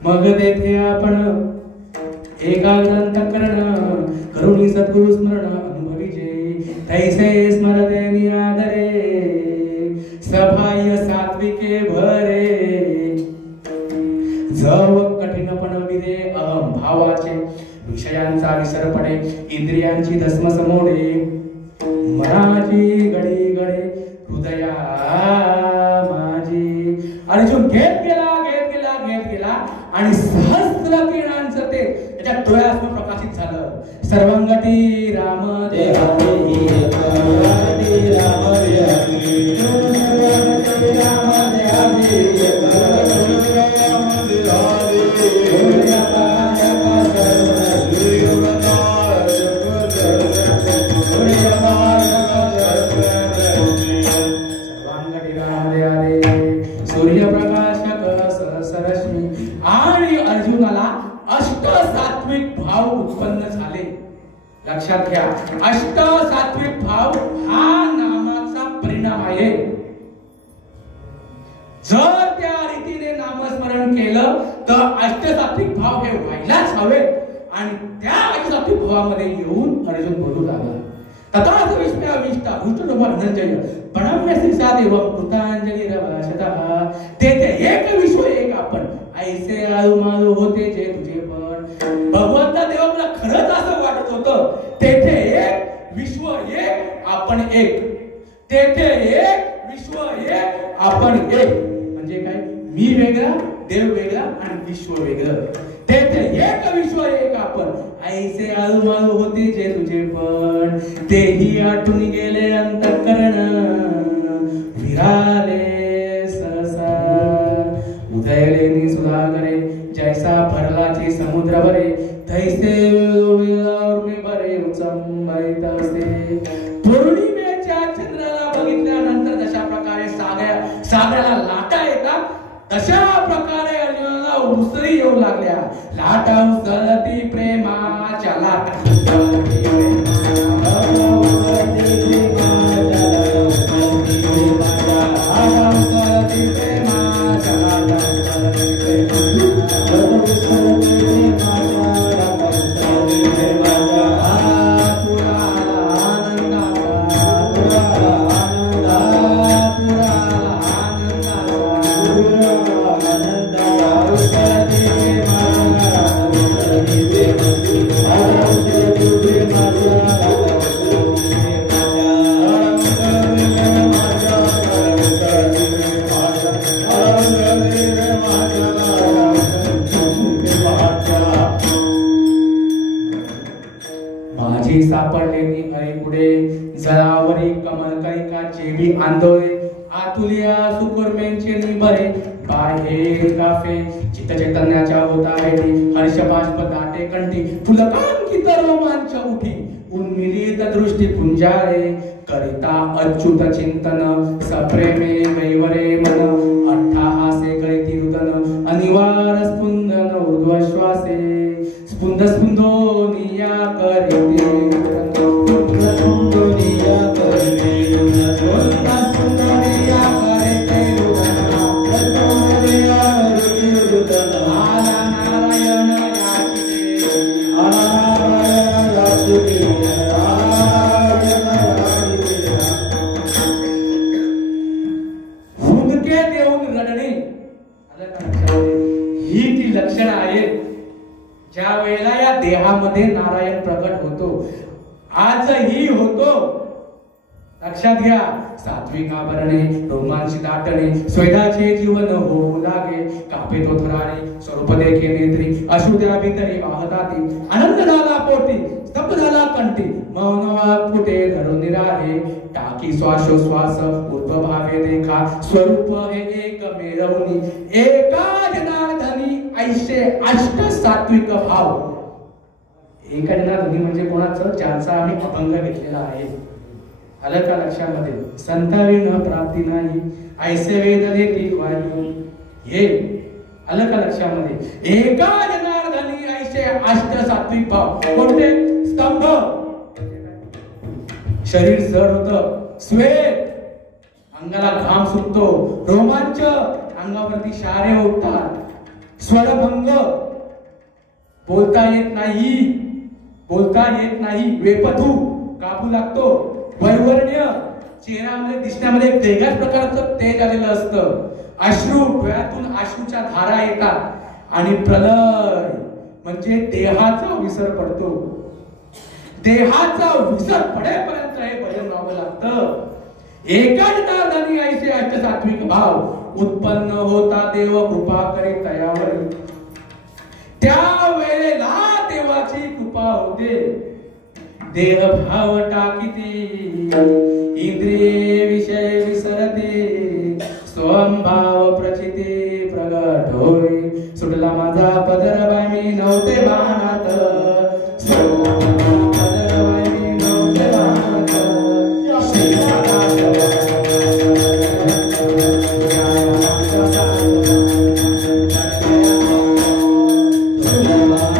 मग तेथे आपण एकाग्रंतकरण करुणी सद्गुरु स्मरण अनुभविजे, तैसे स्मरते निरादरे सभाय सात्विके भरे. जव कठीणपण विरे अहम भावाचे, विषयांचा विसर पडे, इंद्रियांची धस्मस मोडे, मनाची गडी गडे हृदया माझी. अर्जुन घेत गेला आणि सहस्र किरणांचं ते त्याच्या डोळ्यासमोर प्रकाशित झालं. सर्वंगटी राम देहाती, राम देहाती, राम देहाती, अष्ट सात्विक भाव उत्पन्न झाले. लक्षात घ्या, अष्ट सात्विक भाव हा नामाचा परिणाम आहे. जर त्या रीतीने नामस्मरण केलं तर अष्टसात्विक भाव हे व्हायलाच हवे. आणि त्या अष्टसात्विक भावामध्ये येऊन अर्जुन बोलू लागला, तथाच विष्णुविष्टा हुष्टुभनंजय प्रणम्य श्रीसा देवं कृतांजली रभाषतः. तेथे एक विश्व एक आपण ऐसे आळूमाळू होते जे तुझे पण. भगवंता देवा मला खरंच असं वाटत होतं, तेथे एक विश्व एक आपण एक. तेथे एक विश्व एक आपण एक म्हणजे काय, मी वेगळा, देव वेगळा आणि विश्व वेगळं. तेथे एक विश्व एक आपण ऐसे आळूमाळू होते जे तुझे पण. तेही आटून गेले अंतःकरण विराले सहसा. उदयले नि सुधागरे जैसा भरलाचे समुद्र भरे. तैसे में बरे उचंबित असे. पौर्णिमेच्या चंद्राला बघितल्यानंतर जशा प्रकारे सागराला लाटा येतात, तशा प्रकारे अर्जुनाला उसळी येऊ लागल्या. लाटा उसळती प्रेमाच्या लाटा. सापडलेली हरी पुढे जळावरी कमलकरिका चेवी आंदोळे. आतुलिया सुकुर्मेंचे निबरे बाहेर काफे. चित्त चैतन्याच्या होता भेटी हर्ष बाष्प दाटे कंठी. पुलकांकित रोमांच उठी उन्मिलित दृष्टी पुंजारे. करिता अच्युत चिंतन सप्रेमे वैवरे मन. अट्टहासे करिती रुदन अनिवार स्पुंदन ऊर्ध्वश्वासे. स्पुंद स्पुंदो निया करिते हुंदके देऊन रडणे. ही ती लक्षणं आहेत ज्या वेळेला या देहामध्ये नारायण प्रकट होतो. आजही होतो. लक्षात घ्या, सात्विक आभरणे रोमांची दाटणे स्वेदाचे जीवन होऊ लागे. कापे तो थरारे स्वरूप देखे नेत्री. अशुद्या भीतरी वाहताती आनंद झाला पोटी. स्तब्ध झाला कंठी मौन वाक कुठे धरून निराहे. टाकी श्वासोश्वास ऊर्ध्व भावे देखा. स्वरूप हे एक मेळवणी एका जनार्दनी ऐसे अष्ट सात्विक भाव. एका जनार्दनी म्हणजे कोणाचं, ज्यांचा आम्ही अभंग घेतलेला आहे. आलं का लक्षामध्ये. संतावी न प्राप्ती नाही ऐसे वेदले ती वायू. हे आलं का लक्षामध्ये. एका जनार्दनी ऐसे अष्ट सात्विक भाव. कोणते, स्तंभ शरीर जड होतं, स्वेद अंगाला घाम सुटतो, रोमांच अंगावरती शारे उठतात, स्वरभंग बोलता येत नाही, वेपथू कापू लागतो, वैवर्ण्य चेहऱ्यामध्ये दिसण्यामध्ये एक वेगळ्याच प्रकारचं तेज आलेलं असतं, अश्रू डोळ्यातून अश्रूच्या धारा येतात आणि प्रलय म्हणजे देहाचा विसर पडतो. देहाचा विसर पडेपर्यंत हे भजन गावं लागतं. एकाच नादानी ऐसे अष्टसात्विक भाव उत्पन्न होता देव कृपा करी तयावर. त्या वेळेला देवाची कृपा होते. देह भाव टाकीती इंद्रिये विषय विसरते, स्वभाव प्रचिती प्रगट होय. सुटला माझा पदर बाय मी नव्हते बाणात, Bye.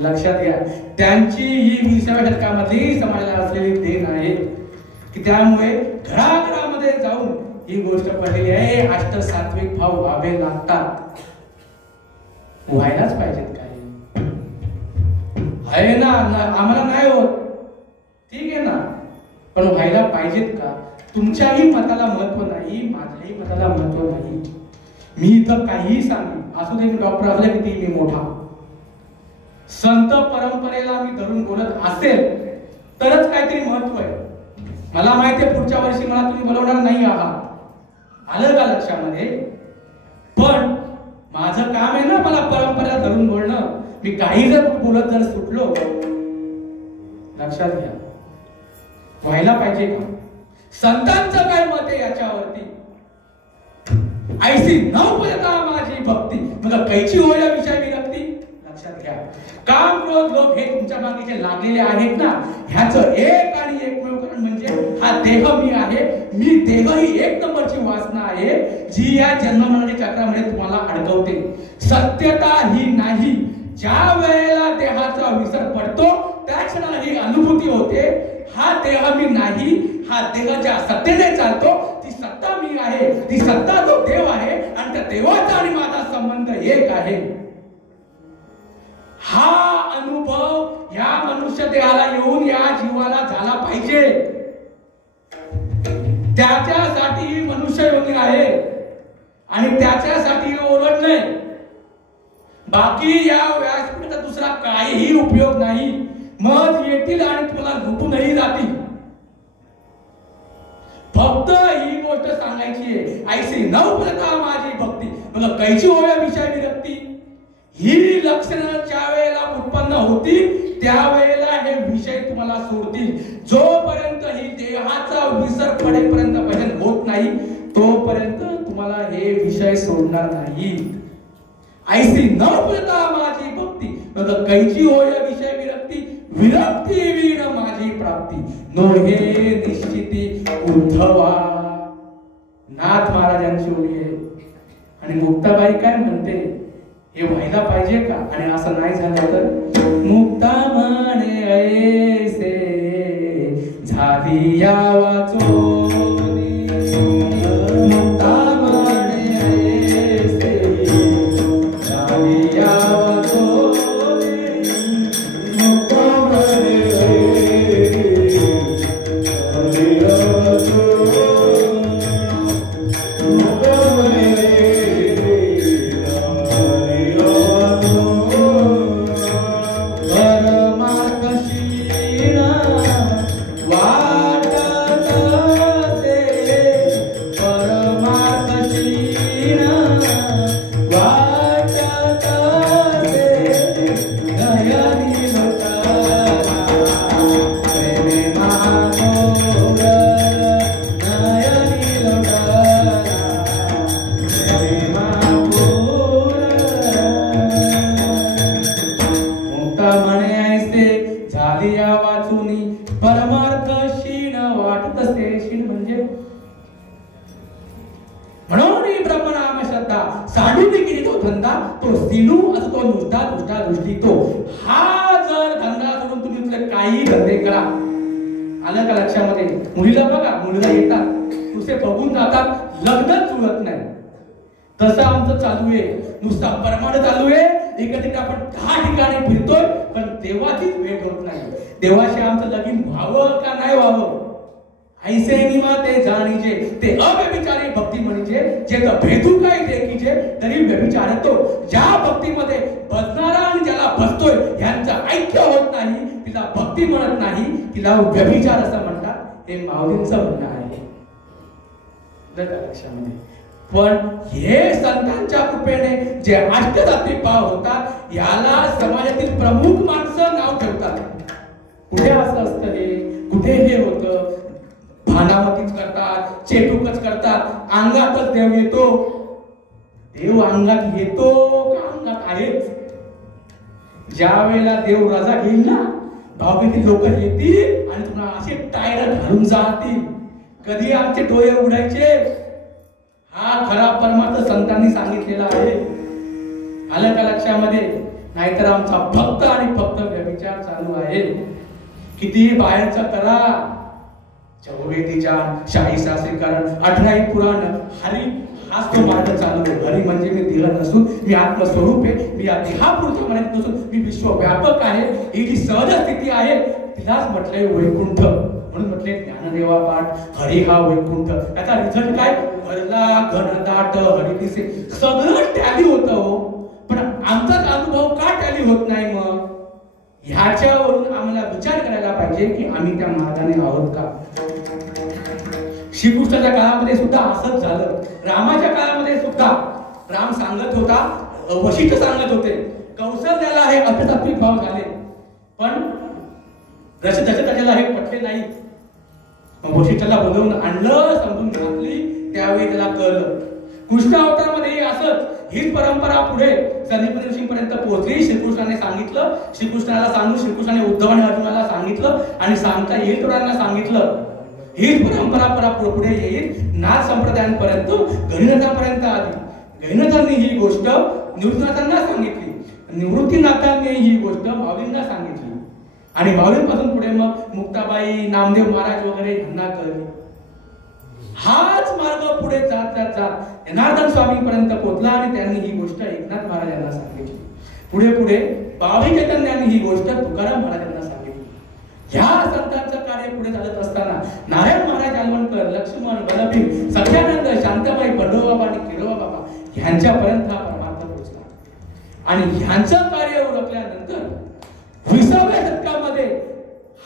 लक्षात घ्या, त्यांची ही 20व्या शतकामधली समाजाला असलेली देण आहे की त्यामुळे घराघरामध्ये जाऊन ही गोष्ट पडलेली आहे. अष्ट सात्विक भाव व्हावे लागतात, व्हायलाच पाहिजेत. काही आहे ना, आम्हाला नाही होत, ठीक आहे ना, पण व्हायला पाहिजेत का? तुमच्याही मताला महत्व नाही, माझ्याही मताला महत्व नाही. मी इथं काहीही सांगेन, असू दे मी डॉक्टर असले किती मी मोठा, संत परंपरेला मी धरून बोलत असेल तरच काहीतरी महत्व आहे. मला माहिती आहे पुढच्या वर्षी मला तुम्ही बोलवणार नाही आहात, आलं का लक्षामध्ये? पण माझं काम आहे ना मला परंपरेला धरून बोलणं. मी काही जर बोलत जर सुटलो, लक्षात घ्या, व्हायला पाहिजे का? संतांचं काय मत आहे याच्यावरती? ऐसी नवपदता माझी भक्ती, म्हणजे कैची होया विषय विरक्ती. लक्षात घ्या, काम क्रोध लोभ हे तुमच्या मागे लागलेले आहेत ना, ह्याचं एक आणि एकमेव कारण म्हणजे हा देह मी आहे. मी देह ही एक नंबरची वासना आहे जी या जन्ममरणाच्या चक्रामध्ये तुम्हाला अडकवते. सत्यता ही नाही, ज्या वेळेला देहाचा विसर पडतो त्या क्षणाला ही अनुभूती होते, हा देह मी नाही, हा देह ज्या सत्तेने चालतो ती सत्ता मी आहे, ती सत्ता तो देव आहे आणि त्या देवाचा आणि माझा संबंध एक आहे. हा अनुभव या मनुष्य देहाला येऊन या जीवाला झाला पाहिजे. त्याच्यासाठी मनुष्य योनी आहे आणि त्याच्यासाठी ओरडणे. बाकी या व्यासपीठाचा दुसरा काहीही उपयोग नाही. मग येतील आणि तुला लुटूनही जातील. फक्त ही गोष्ट सांगायची आहे, ऐसी नवप्रथा माझी भक्ती, म्हणजे कैची होया विषय विरक्ती. ही लक्षणं ज्या वेळेला उत्पन्न होतील त्यावेळेला हे विषय तुम्हाला सोडतील. जोपर्यंत ही देहाचा विसर पडेपर्यंत भजन होत नाही तोपर्यंत तुम्हाला हे विषय सोडणार नाही. ऐसी नवप्रथा माझी भक्ती, म्हणजे कैची होय विषय विरक्ती. विरक्ती वीण माझी प्राप्ती, नोहे निश्चिती उद्धवा. नाथ महाराजांची ओळी आहे. आणि मुक्ताबाई काय म्हणते, हे व्हायला पाहिजे का? आणि असं नाही झालं तर मुक्ता म्हणे ऐसे झाली या वाचोनी, मुक्ता म्हणे ऐसे झाली या वाचोनी, मुक्ता म्हणे ऐसे झाली या वाचोनी, मुक्ता म्हणे मुलीला बघा, मुलीला येतात नुसते बघून जातात, लग्नच जुळत नाही. तसं आमचं चालू आहे, नुसता परमाण चालू आहे. इकडे आपण 10 ठिकाणी फिरतोय पण देवाचीच भेट होत नाही. देवाशी आमचं लगीन व्हावं का नाही व्हावं ऐसे निमा ते जाणीजे, ते अव्यभिचारी भक्ती म्हणजे जे तर भेदू काय देखीजे तरी व्यभिचार येतो. ज्या भक्तीमध्ये बसणारा आणि बसतोय ह्यांचं ऐक्य होत नाही, तिला भक्ती म्हणत नाही, तिला व्यभिचार असं म्हणतात. हे माऊलींचं म्हणणं आहे लक्षामध्ये. पण हे संतांच्या कृपेने जे अष्टसात्विक भाव होतात याला समाजातील प्रमुख माणसं नाव ठेवतात. कुठे असं असतं हे, कुठे हे होतं? भानामतीच करतात, चेटूकच करतात, अंगातच देव येतो. देव अंगात येतो का अंगात आहेच? ज्या वेळेला देव रजा घेईल ना, भावकीतील लोक येतील आणि तुम्हाला असे टायर घालून जातील. कधी आमचे डोळे उघडायचे? हा खरा परमार्थ संतांनी सांगितलेला आहे. आलं का लक्षामध्ये? नाहीतर आमचा फक्त आणि फक्त व्यभिचार चालू आहे. किती बाहेरचा करा, चौवेदीच्या शाही शास्त्रीकरण 18 पुराण हरी हाच तो मार्ग चालू आहे. हरी म्हणजे मी देह नसून मी आत्मस्वरूप आहे, मी या देहापुरता म्हणत नसून मी विश्वव्यापक आहे. ही जी सहज स्थिती आहे तिलाच म्हटलंय वैकुंठ. म्हणून म्हटले ज्ञानदेवा पाठ हरी हा वैकुंठ. त्याचा रिझल्ट काय? भरला घनदाट हरी दिसे. सगळं टॅली होतं हो, पण आमचाच अनुभव का टॅली होत नाही? मग ह्याच्यावरून आम्हाला विचार करायला पाहिजे की आम्ही त्या मार्गाने आहोत का? श्रीकृष्णाच्या काळामध्ये सुद्धा असंच झालं. रामाच्या काळामध्ये सुद्धा राम सांगत होता, वशिष्ठ सांगत होते, कौशल्याला हे अष्टसात्विक भाव झाले, पण त्याला हे पटले नाही. मग वशिष्ठाला बोलवून आणलं, समजून घातली, त्यावेळी त्याला कळलं. कृष्ण अवतारामध्ये असंच हीच परंपरा पुढे संदीप ऋषी पर्यंत पोहोचली. श्रीकृष्णाने सांगितलं, श्रीकृष्णाला सांगून श्रीकृष्णाने उद्धव आणि अर्जुनाला सांगितलं आणि सांगता येईल तोरांना सांगितलं. हीच परंपरा पुढे येईल नाथ संप्रदायांपर्यंत, गणिनाथांपर्यंत आली. गणिनाथांनी ही गोष्ट निवृत्तीनाथांना सांगितली, निवृत्तीनाथांनी ही गोष्ट माऊलींना सांगितली आणि माऊलींपासून पुढे मग मुक्ताबाई, नामदेव महाराज वगैरे यांना कळली. हाच मार्ग पुढे जात जात जात जनार्दन स्वामींपर्यंत पोहोचला आणि त्यांनी ही गोष्ट एकनाथ महाराज यांना सांगितली. पुढे पुढे बाबाई चैतन्यांनी ही गोष्ट तुकाराम महाराजांना सांगितली. ह्या संतांचं कार्य पुढे चालत असताना नारायण महाराज जालवणकर, लक्ष्मण, बलभीम, सत्यानंद, शांताबाई, बंडोबाबा आणि किरोबा बाबा ह्यांच्यापर्यंत हा परमार्थ पोहोचला. आणि ह्यांचं कार्य ओळखल्यानंतर 20व्या शतकामध्ये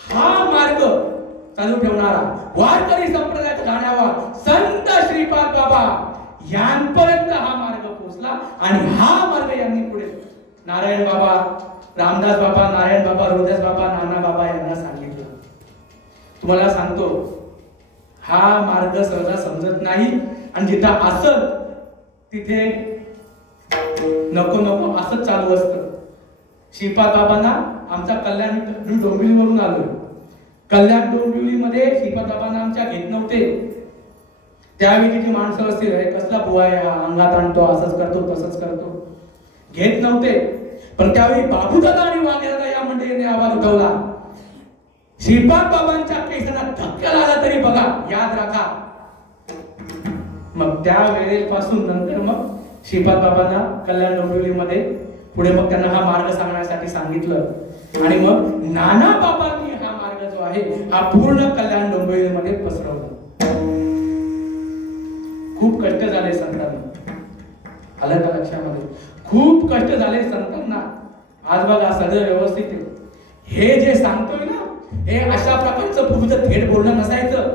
हा मार्ग चालू ठेवणारा वारकरी संप्रदायाचा जाणावा संत श्रीपाद बाबा यांपर्यंत हा मार्ग पोहोचला. आणि हा मार्ग यांनी पुढे नारायण बाबा, रामदास बाबा, नारायण बाबा, रोदास बाबा, नाना बाबा यांना सांगितलं. तुम्हाला सांगतो, हा मार्ग सहजा समजत नाही आणि जिथं असत तिथे नको नको असंच चालू असतं. श्रीपाद बाबांना आमचा कल्याण डोंबिवलीवरून आलोय. कल्याण डोंबिवलीमध्ये श्रीपाद बाबांना आमच्या घेत नव्हते. त्यावेळी जी माणसं असतील, कसला बुवा आहे, अंगात आणतो, असंच करतो, तसंच करतो, घेत नव्हते. पण त्यावेळी बाबूदादा आणि वाघेदादा या मंडळीने आवाज उठवला. श्रीपाद बाबांच्या केसांना धक्का लागला तरी बघा, याद राखा. मग त्या वेळेपासून नंतर मग श्रीपाद बाबांना कल्याण डोंबिवलीमध्ये पुढे मग त्यांना हा मार्ग सांगण्यासाठी सांगितलं. आणि मग नाना बाबांनी हा मार्ग जो आहे हा पूर्ण कल्याण डोंबिवलीमध्ये पसरवला. खूप कष्ट झाले संतांना. आलं का लक्षामध्ये? खूप कष्ट झाले संतांना. आज बघा सगळं व्यवस्थित आहे. हे जे सांगतोय ना, हे अशा प्रकारचं पूर्वीचं थेट बोलणं नसायचं.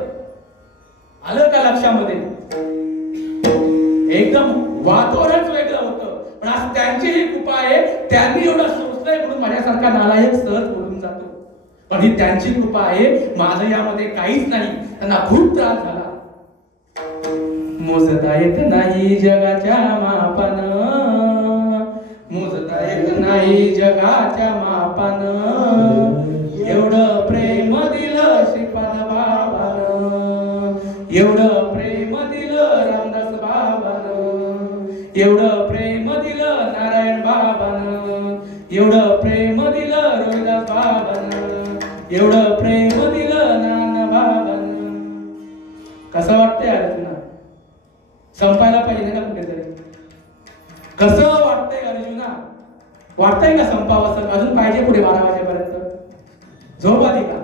आलं का लक्षामध्ये? एकदम वातावरणच वेगळं होतं. पण आज त्यांची ही कृपा आहे, त्यांनी एवढं सोचलंय म्हणून माझ्यासारखा नालायक सहज बोलून जातो. पण ही त्यांची कृपा आहे, माझं यामध्ये काहीच नाही. त्यांना खूप त्रास झाला. मोजता येत नाही जगाच्या मापानं, मोजता येत नाही जगाच्या मापानं, एवढं प्रेम दिलं श्रीपाद बाबानं, एवढं प्रेम दिलं रामदास बाबानं, एवढं प्रेम दिलं नारायण बाबानं, एवढं प्रेम दिलं रोहिदास बाबानं, एवढं प्रेम दिलं नाना बाबानं. कसं वाटतंय अर्जुना? संपायला पाहिजे ना कुठेतरी? कसं वाटतंय अर्जुना? वाटतंय का संपावं? अजून पाहिजे पुढे 12 वाजेपर्यंत झोप आली का?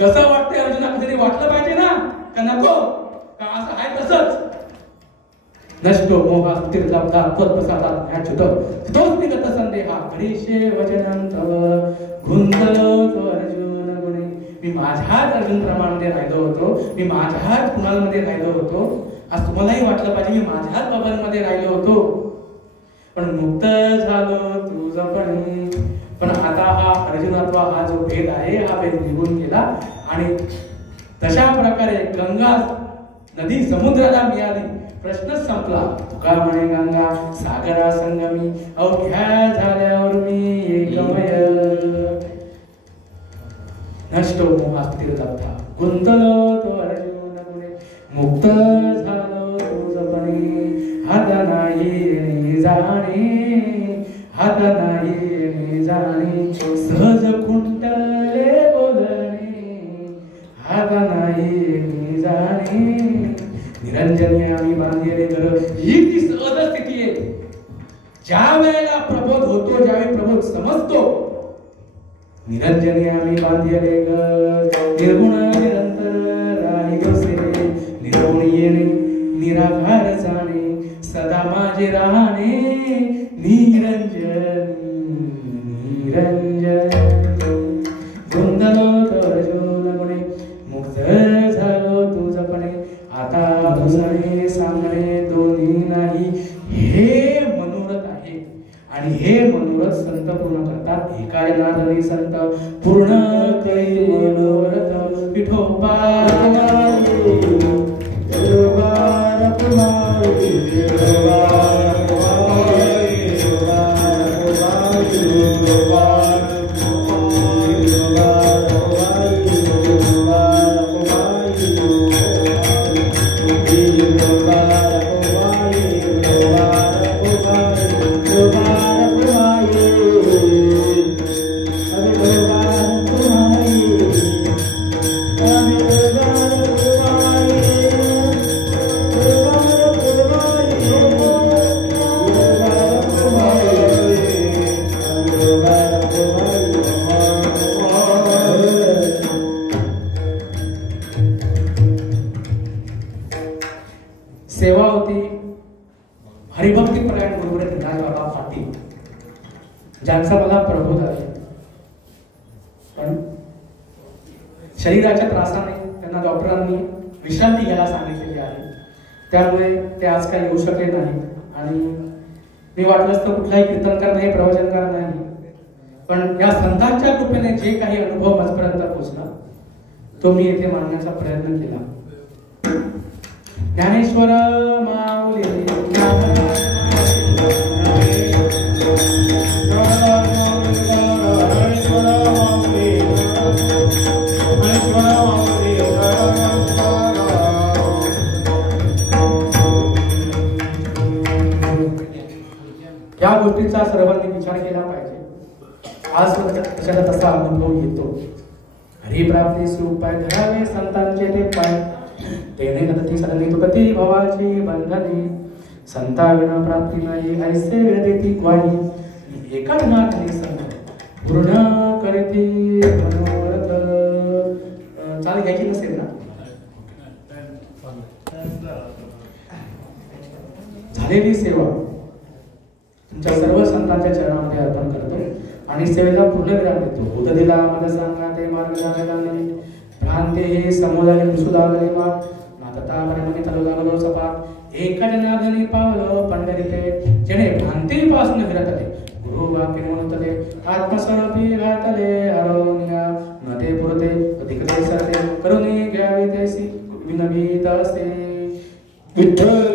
कसं वाटतंय अर्जुना? कुठेतरी वाटलं पाहिजे ना का नको? का असं आहे तसंच? नष्टो मोहा स्थिर लब्धा त्वत्प्रसादात ह्याच्युत तोच निगत हरीशे वचनं तव गुंतलो तो अर्जुन गुणे. मी माझ्याच अर्जुन प्रमाणामध्ये राहिलो होतो, मी माझ्याच कुणालमध्ये राहिलो होतो. आज तुम्हालाही वाटलं पाहिजे मी माझ्याच बाबांमध्ये राहिलो होतो, पण मुक्त झालो तुझपणी. पण आता हा अर्जुनात्वा हा जो भेद आहे हा भेद निघून गेला आणि तशा प्रकारे गंगा नदी समुद्राला मिळाली. प्रश्नच संपला. तुका म्हणे गंगा सागरा संगमी अवघ्या झाल्यावर मी एकमय. नष्ट मोहास्थिर दत्ता गुंतलो तो अर्जुन गुणे. मुक्त झालो तुझपणी. हात नाही जाणे, हात नाही जाणे सहज खुंटले बोलणे. हात नाही जाणे निरंजनी आम्ही बांधलेले घर. ही ती सहज स्थिती आहे. ज्या वेळेला प्रबोध होतो, ज्यावेळी प्रबोध समजतो, निरंजनी आम्ही बांधलेले घर. निर्गुण निरंतर राहिलोसे, निर्गुण येणे निराकार जाणे सदा माझे राहणे. निरंजन निरंजन गुंतलो अर्जुन गुणे. मुक्त झालो तुझपणे. आता दुसरे सांगणे दोन्ही नाही. हे मनोरथ आहे आणि हे मनोरथ संत पूर्ण करतात. एकाय नादनी संत पूर्ण करी मनोरथ. विठोबा सेवा होती. हरिभक्ती परायण गुरुवर बाबा पाटील ज्यांचा मला प्रबोध आहे, पण शरीराच्या त्रासाने त्यांना डॉक्टरांनी विश्रांती घ्यायला सांगितलेली आहे. त्यामुळे ते आज काही येऊ शकले नाही. आणि मी वाटलंच तर कुठलाही कीर्तनकार नाही, प्रवचनकार नाही, पण या संतांच्या कृपेने जे काही अनुभव माझपर्यंत पोहोचला तो मी येथे मांडण्याचा प्रयत्न केला. ज्ञानेश्वर माऊली या गोष्टीचा सर्वांनी विचार केला पाहिजे. आज कशाला तसा अनुभव येतो. हरिप्राप्तीचे उपाय धरावे संतांचे ते पाय. तेने गती सदनी तुकती भवाची बंधने. संतागण प्राप्ती नाही ऐसे वेदेती क्वाही. एकाच मार्गाने संत पूर्ण करती मनोरथ. चाल घ्यायची नसेल ना. झालेली सेवा तुमच्या सर्व संतांच्या चरणामध्ये अर्पण करतो आणि सेवेला पूर्ण विराम देतो. उददिला मला सांगा ते मार्ग लागले. भ्रांती हे समुदाय दिसू लागले माग. नातता परमनी चालू लागलो सपा. एका जनार्दनी पावलो पंढरीते. जेणे भ्रांतीपासून फिरतले गुरु वाक्य म्हणतले. आत्मस्वरूपी घातले हरवनिया. न ते पुरते अधिक सरते करुणी घ्यावी तैसी विनवीत असे. विठ्ठल